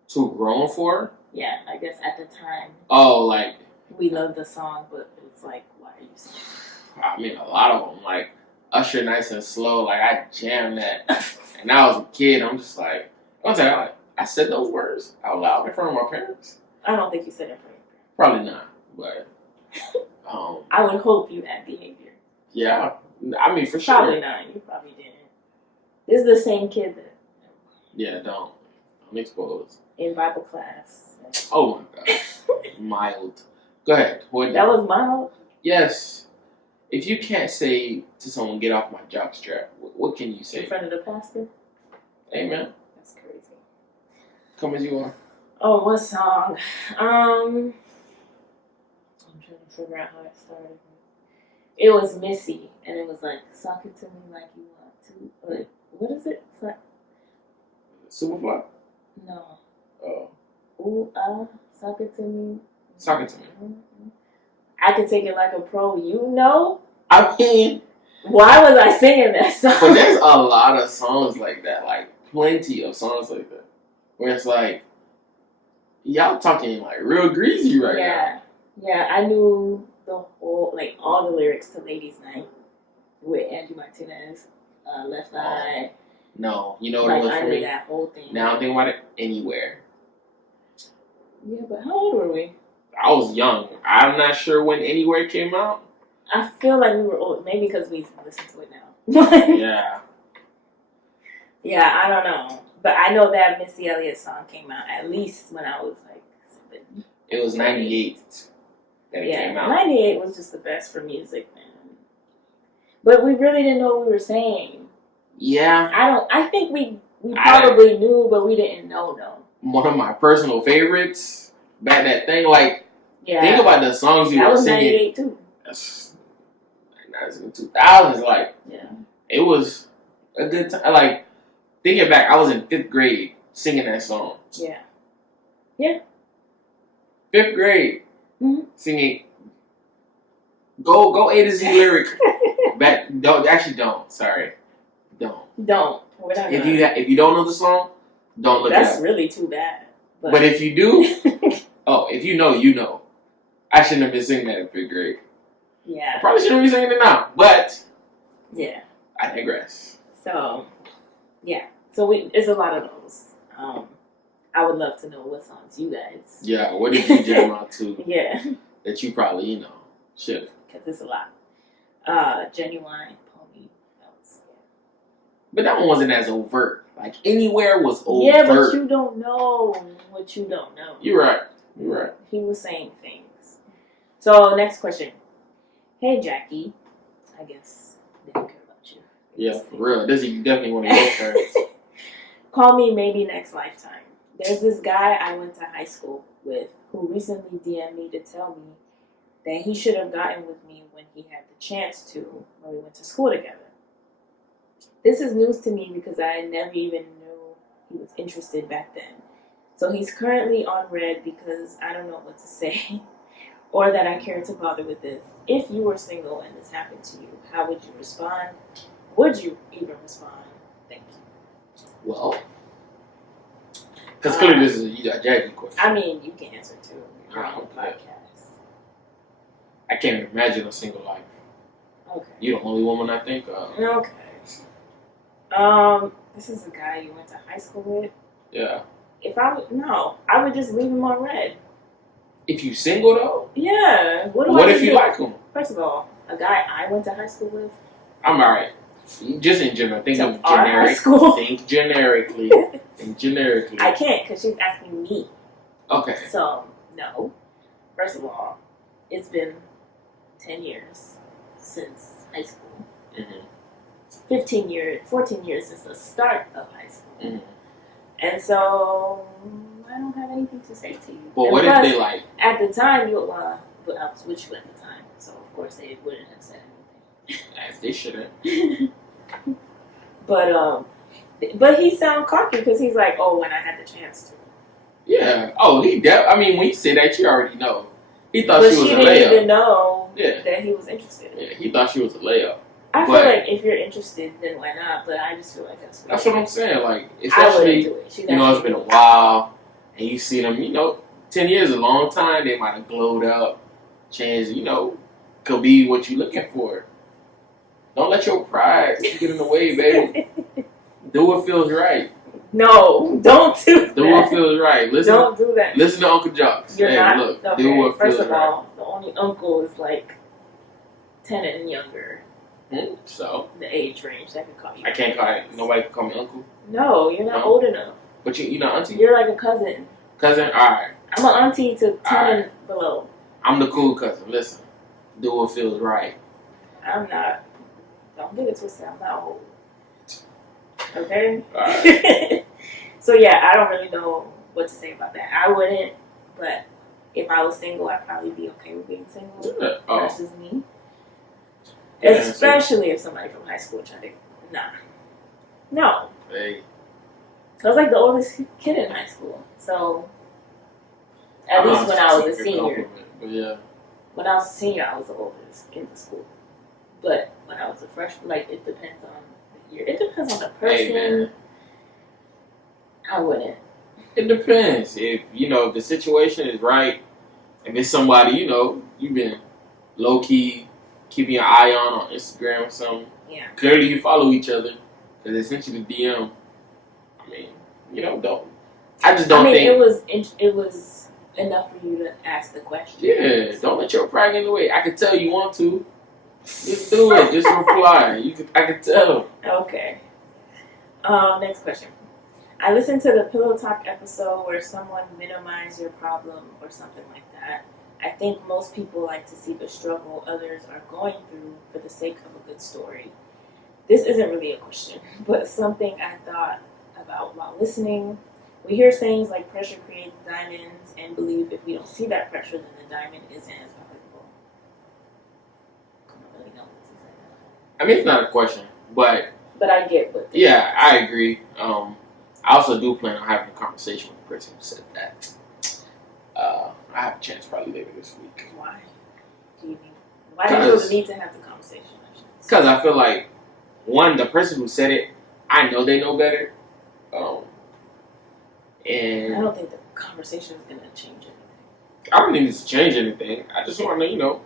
Too grown for? Yeah, I guess at the time. Oh, like... We loved the song, but it's like, why are you singing it? I mean, a lot of them. Like, Usher, Nice and Slow. Like, I jammed that. And I was a kid. I'm just like... I said those words out loud in front of my parents. I don't think you said it in front of your parents. Probably not, but... I would hope you had behavior. Yeah. I mean, for sure. Probably not. You probably didn't. This is the same kid that... Yeah, don't. I'm exposed. In Bible class. Oh my gosh. Mild. Go ahead. That was mild? Yes. If you can't say to someone, get off my jockstrap, what can you say? In front of the pastor? Amen. That's crazy. Come as you are. Oh, what song? I'm trying to figure out how it started. It was Missy, and it was like, sock it to me like you want to. Or, what is it? It's like... Superfly? No. Oh. Ooh, sock it to me. Sock it to me. Mm-hmm. I can take it like a pro, you know? I mean... Why was I singing that song? But there's a lot of songs like that. Like, plenty of songs like that. Where it's like, y'all talking like real greasy right now. Yeah, I knew the whole, like, all the lyrics to Ladies Night with Andy Martinez, Left Eye. No, you know what like, it was for me? I knew that whole thing. Now I'm thinking about it, Anywhere. Yeah, but how old were we? I was young. I'm not sure when Anywhere came out. I feel like we were old. Maybe because we listen to it now. Yeah. Yeah, I don't know. But I know that Missy Elliott song came out at least when I was like 7. It was 98 that it came out. 98 was just the best for music, man. But we really didn't know what we were saying. Yeah. I think we probably knew, but we didn't know, though. One of my personal favorites, back that thing, like, think about the songs you were singing. That was 98, too. That's 2000s, like, yeah. It was a good time. Like, thinking back, I was in 5th grade singing that song. Yeah. 5th grade, Mhm. singing. Go A to Z lyric. Don't. Sorry, don't. Don't. We're not If gonna- you don't know the song, don't look it That's up. really too bad. But if you do, if you know, you know. I shouldn't have been singing that in 5th grade. I yeah. probably shouldn't be singing it now, but Yeah. I digress. So, yeah. So it's a lot of those. I would love to know what songs you guys. Yeah, what did you jam out to Yeah. that you probably, should? Because it's a lot. Genuine Pony. But that one wasn't as overt. Like, Anywhere was overt. Yeah, but you don't know what you don't know. You're right. He was saying things. So, next question. Hey, Jackie. I guess they don't care about you. Yeah, for real. This is definitely one of your turns. Call me maybe next lifetime. There's this guy I went to high school with who recently DM'd me to tell me that he should have gotten with me when he had the chance to when we went to school together. This is news to me because I never even knew he was interested back then. So he's currently on red because I don't know what to say or that I care to bother with this. If you were single and this happened to you, how would you respond? Would you even respond? Thank you. Well, because clearly this is a Jackie question. I mean, you can answer too. Your own Yeah. podcast. I can't imagine a single life. Okay. You're the only woman I think of. Okay. This is a guy you went to high school with. Yeah. I would just leave him on red. If you single though, Yeah. what if you like him? First of all, a guy I went to high school with. I'm alright. Just in general. Think To of our high generic. school. Think generically. Think generically. I can't because she's asking me. Okay. So, no. First of all, it's been 10 years since high school. Mm-hmm. 14 years since the start of high school. Mm-hmm. And so, I don't have anything to say to you. But And what if plus, they like? At the time, I was with you at the time. So, of course, they wouldn't have said As they shouldn't. anything. But he sound cocky because he's like, oh, when I had the chance to. Yeah. Oh, I mean, when you say that, you already know. He thought But she was she a didn't layup. even know Yeah. that he was interested. Yeah. He thought she was a layup. I feel But- like if you're interested, then why not? But I just feel like that's That's what I'm saying. Like, I wouldn't especially, do it. She's it's asking been a me. while, and you see them, 10 years is a long time. They might have glowed up, changed, could be what you're looking for. Don't let your pride get in the way, baby. Do what feels right. No, don't do that. Do what feels right. Listen, Don't do that. listen to Uncle Jocks. You're hey, not. look, Okay, do what first feels of all, the only uncle is like 10 and younger. right. So, The age range that can call you. I can't call it. Nobody can call me uncle. No, you're not No. old enough. But you know, auntie, You're like a cousin. cousin. All right, I'm an auntie to 10 Alright. and below. I'm the cool cousin. Listen, do what feels right. I'm not. Don't get it twisted. I'm not old. Okay? Alright. So, yeah, I don't really know what to say about that. I wouldn't, but if I was single, I'd probably be okay with being single. Yeah. Oh, Versus me. Yeah, Especially if somebody from high school tried to. Nah. No. hey. I was like the oldest kid in high school. So, at least when I was a senior. But yeah. When I was a senior, I was the oldest in the school. But when I was a freshman, it depends on the year. It depends on the person. Hey, man. I wouldn't. It depends. If the situation is right, if it's somebody you've been low key keeping your eye on Instagram or something. Yeah. Clearly, you follow each other because they sent you the DM. I mean, don't. I just don't think. It was enough for you to ask the question. Yeah, don't let your pride get in the way. I can tell you want to. Just do it. Just reply. I can tell. Okay. Next question. I listened to the Pillow Talk episode where someone minimized your problem or something like that. I think most people like to see the struggle others are going through for the sake of a good story. This isn't really a question, but something I thought about while listening. We hear sayings like pressure creates diamonds and believe if we don't see that pressure, then the diamond isn't as valuable. I don't really know what to say. I mean, it's not a question, but But I get what. Yeah, I agree. I also do plan on having a conversation with the person who said that. I have a chance probably later this week. Why? Do you need? Why do you feel the need to have the conversation? Because I feel like, one, the person who said it, I know they know better. And I don't think the conversation is going to change anything. I don't think it's to change anything. I just want to,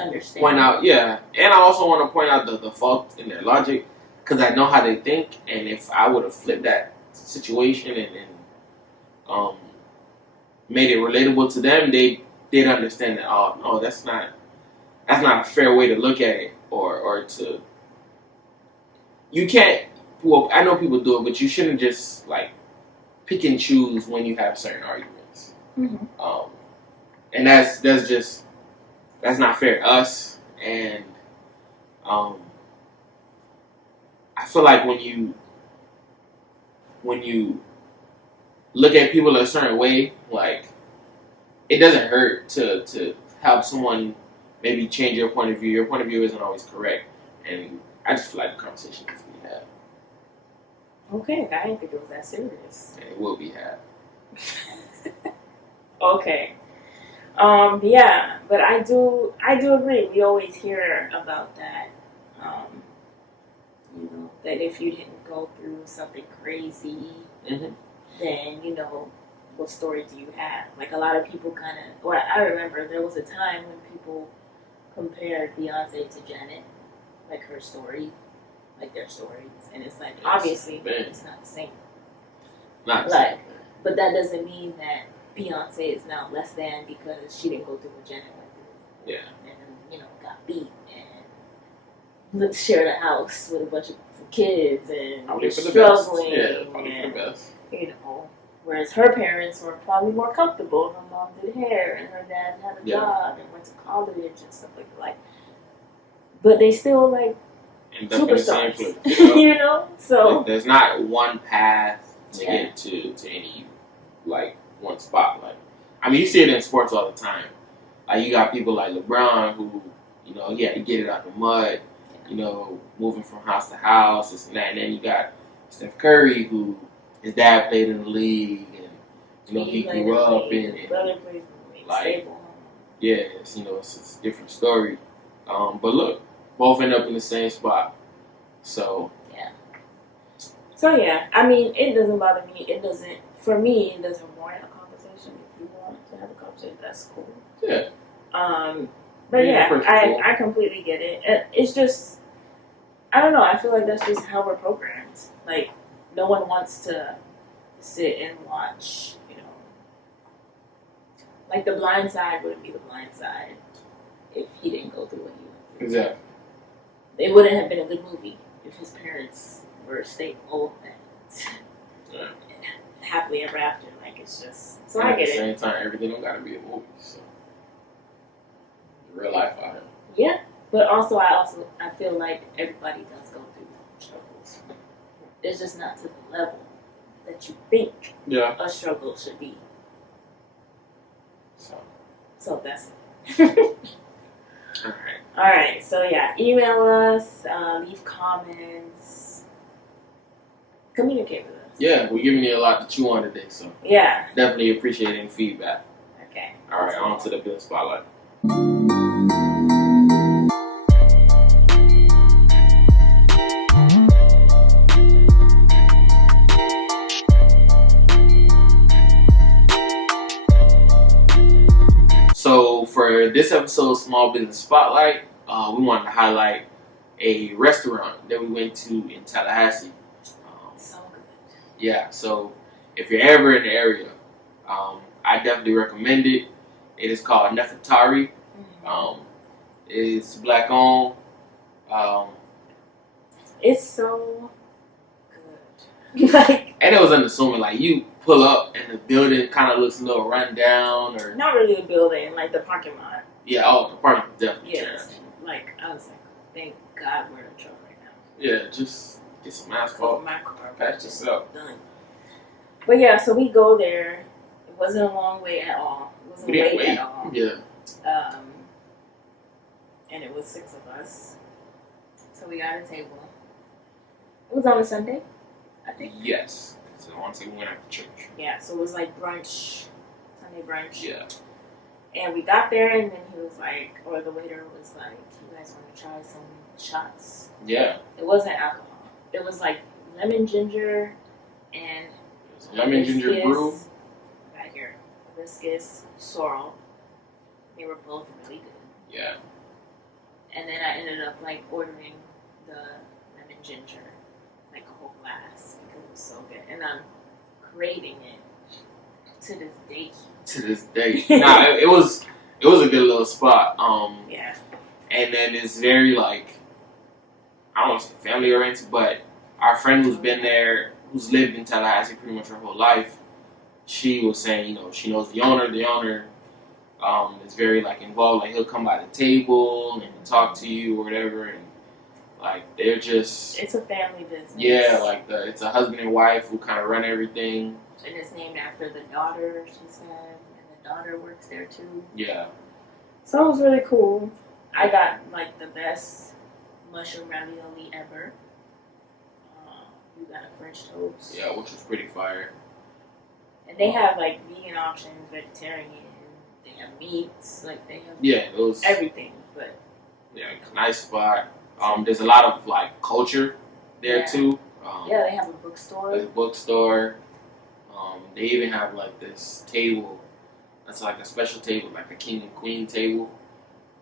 understand. point out, yeah. And I also want to point out the fault in their logic, because I know how they think. And if I would have flipped that situation and made it relatable to them, they'd understand that, oh, no, that's not a fair way to look at it, or to, you can't, well, I know people do it, but you shouldn't just, like, pick and choose when you have certain arguments. Mm-hmm. And that's not fair to us, and I feel like when you look at people a certain way, like, it doesn't hurt to help someone maybe change your point of view. Your point of view isn't always correct, and I just feel like the conversation needs to be had. Okay, I didn't think it was that serious. And it will be had. Okay. Yeah, but I do agree. We always hear about that. That if you didn't go through something crazy, Mm-hmm. then what story do you have? Like, a lot of people kind of. Well, I remember there was a time when people compared Beyonce to Janet, like her story, like their stories, and it's like, obviously it's not the same. Not like, but that doesn't mean that Beyonce is now less than because she didn't go through what Janet went through. Yeah. And got beat and shared a house with a bunch of kids and Probably for the struggling. best. Yeah, probably for the best. Whereas her parents were probably more comfortable. Her mom did hair and her dad had a job and went to college and stuff like that. But they still superstars. So like, there's not one path to get to any one spot. Like, I mean, you see it in sports all the time. Like, you got people like LeBron who, he had to get it out the mud, moving from house to house, this and that. And then you got Steph Curry, who his dad played in the league, and he grew up in brother plays in the league, stable. Yeah, it's a different story. But look, both end up in the same spot. So yeah, I mean, it doesn't bother me. For me, it doesn't warrant a conversation. If you want to have a conversation, that's cool. Yeah. But I completely get it. It's just, I don't know. I feel like that's just how we're programmed. Like, no one wants to sit and watch, like, The Blind Side wouldn't be The Blind Side if he didn't go through what he went through. Exactly. It wouldn't have been a good movie if his parents were stable and happily ever after. Like, it's just, so I get it. At the same time, everything don't gotta be a movie. So, real life out here. Yeah, but also I feel like everybody does go through struggles. It's just not to the level that you think a struggle should be. So that's it. Alright, so yeah, email us, leave comments, communicate with us. Yeah, we're giving you a lot to chew on today, so definitely appreciate any feedback. Okay. Alright, on to the Bill Spotlight. So for this episode, Small Business Spotlight, we wanted to highlight a restaurant that we went to in Tallahassee. So good. Yeah, so if you're ever in the area, I definitely recommend it. It is called Nefetari. It's black owned. It's so good. And it was unassuming. Like, you pull up and the building kind of looks a little run down, or not really a building, like the parking lot. Yeah, the parking lot definitely. Like, I was like, thank God we're in a truck right now. Yeah, just get some asphalt. My car patch yourself. Done. But yeah, so we go there. It wasn't a long wait at all. It wasn't a wait at all. Yeah. And it was 6 of us. So we got a table. It was on a Sunday, I think. Yes. Because I want to say we went out to church. Yeah, so it was like brunch, Sunday brunch. Yeah. And we got there, and then he was like, or the waiter was like, you guys want to try some shots? Yeah. It wasn't alcohol. It was like lemon ginger and lemon ginger brew. Right here. Hibiscus, sorrel. They were both really good. Yeah. And then I ended up like ordering the lemon ginger, like a whole glass, because it was so good. And I'm craving it to this day. To this day. Nah, it was a good little spot. Yeah. And then it's very like, I don't want to say family oriented, but our friend who's been there, who's lived in Tallahassee pretty much her whole life, she was saying, you know, she knows the owner. The owner is very like involved. Like he'll come by the table and talk to you or whatever, and like they're just. It's a family business. Yeah, like it's a husband and wife who kind of run everything. And it's named after the daughter, she said, and the daughter works there too. Yeah. So it was really cool. I got like the best mushroom ravioli ever. We got a French toast. Yeah, which was pretty fire. And they have like vegan options, vegetarian. They have meats, like they have it was everything. But yeah, nice spot. There's a lot of like culture there too. Yeah, they have a bookstore. There's a bookstore. They even have like this table that's like a special table, like a king and queen table.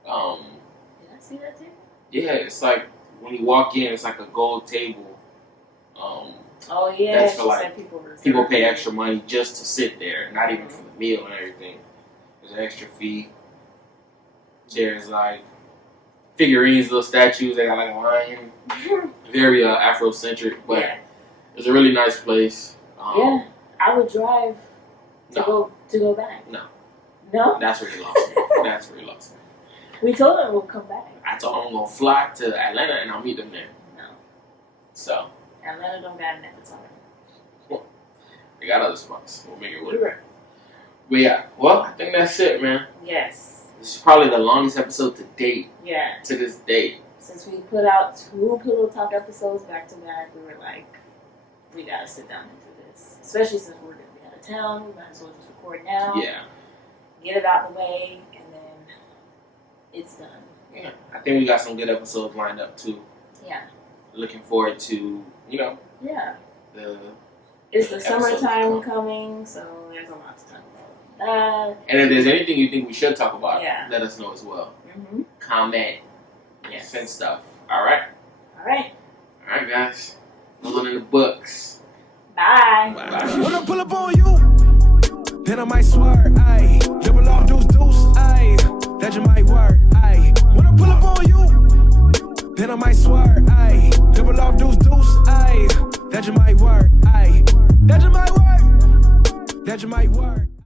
Did I see that too? Yeah, it's like when you walk in, it's like a gold table. Oh yeah, that's for she like said people pay extra money just to sit there, not even for the meal and everything. There's an extra fee. There's like figurines, little statues. They got like a lion, very Afrocentric, but it's a really nice place. Yeah, I would drive to go back. No. That's where you lost me. That's where you lost me. We told them we'll come back. I told them I'm gonna fly to Atlanta and I'll meet them there. No. So. Atlanta don't got an Nefetari. They got other spots. We'll make it work. Right. But yeah, well, I think that's it, man. Yes. This is probably the longest episode to date. Yeah. To this date. Since we put out 2 Pillow Talk episodes back to back, we were like, we gotta sit down and do this. Especially since we're gonna be out of town, we might as well just record now. Yeah. Get it out the way, and then it's done. Yeah. I think we got some good episodes lined up too. Yeah. Looking forward to, Yeah. It's the summertime coming, so there's a lot to talk about that. And if there's anything you think we should talk about, let us know as well. Mm-hmm. Comment. Yes. Send stuff. Alright? Alright, guys. Those are in the books. Bye. Bye. When I pull up on you, then I might swear, ayy. Double off deuce, ayy. That you might work, ayy. When I pull up on you, then I might swear, ayy. Double off deuce, ayy. That you might work, ayy. That you might work. That you might work.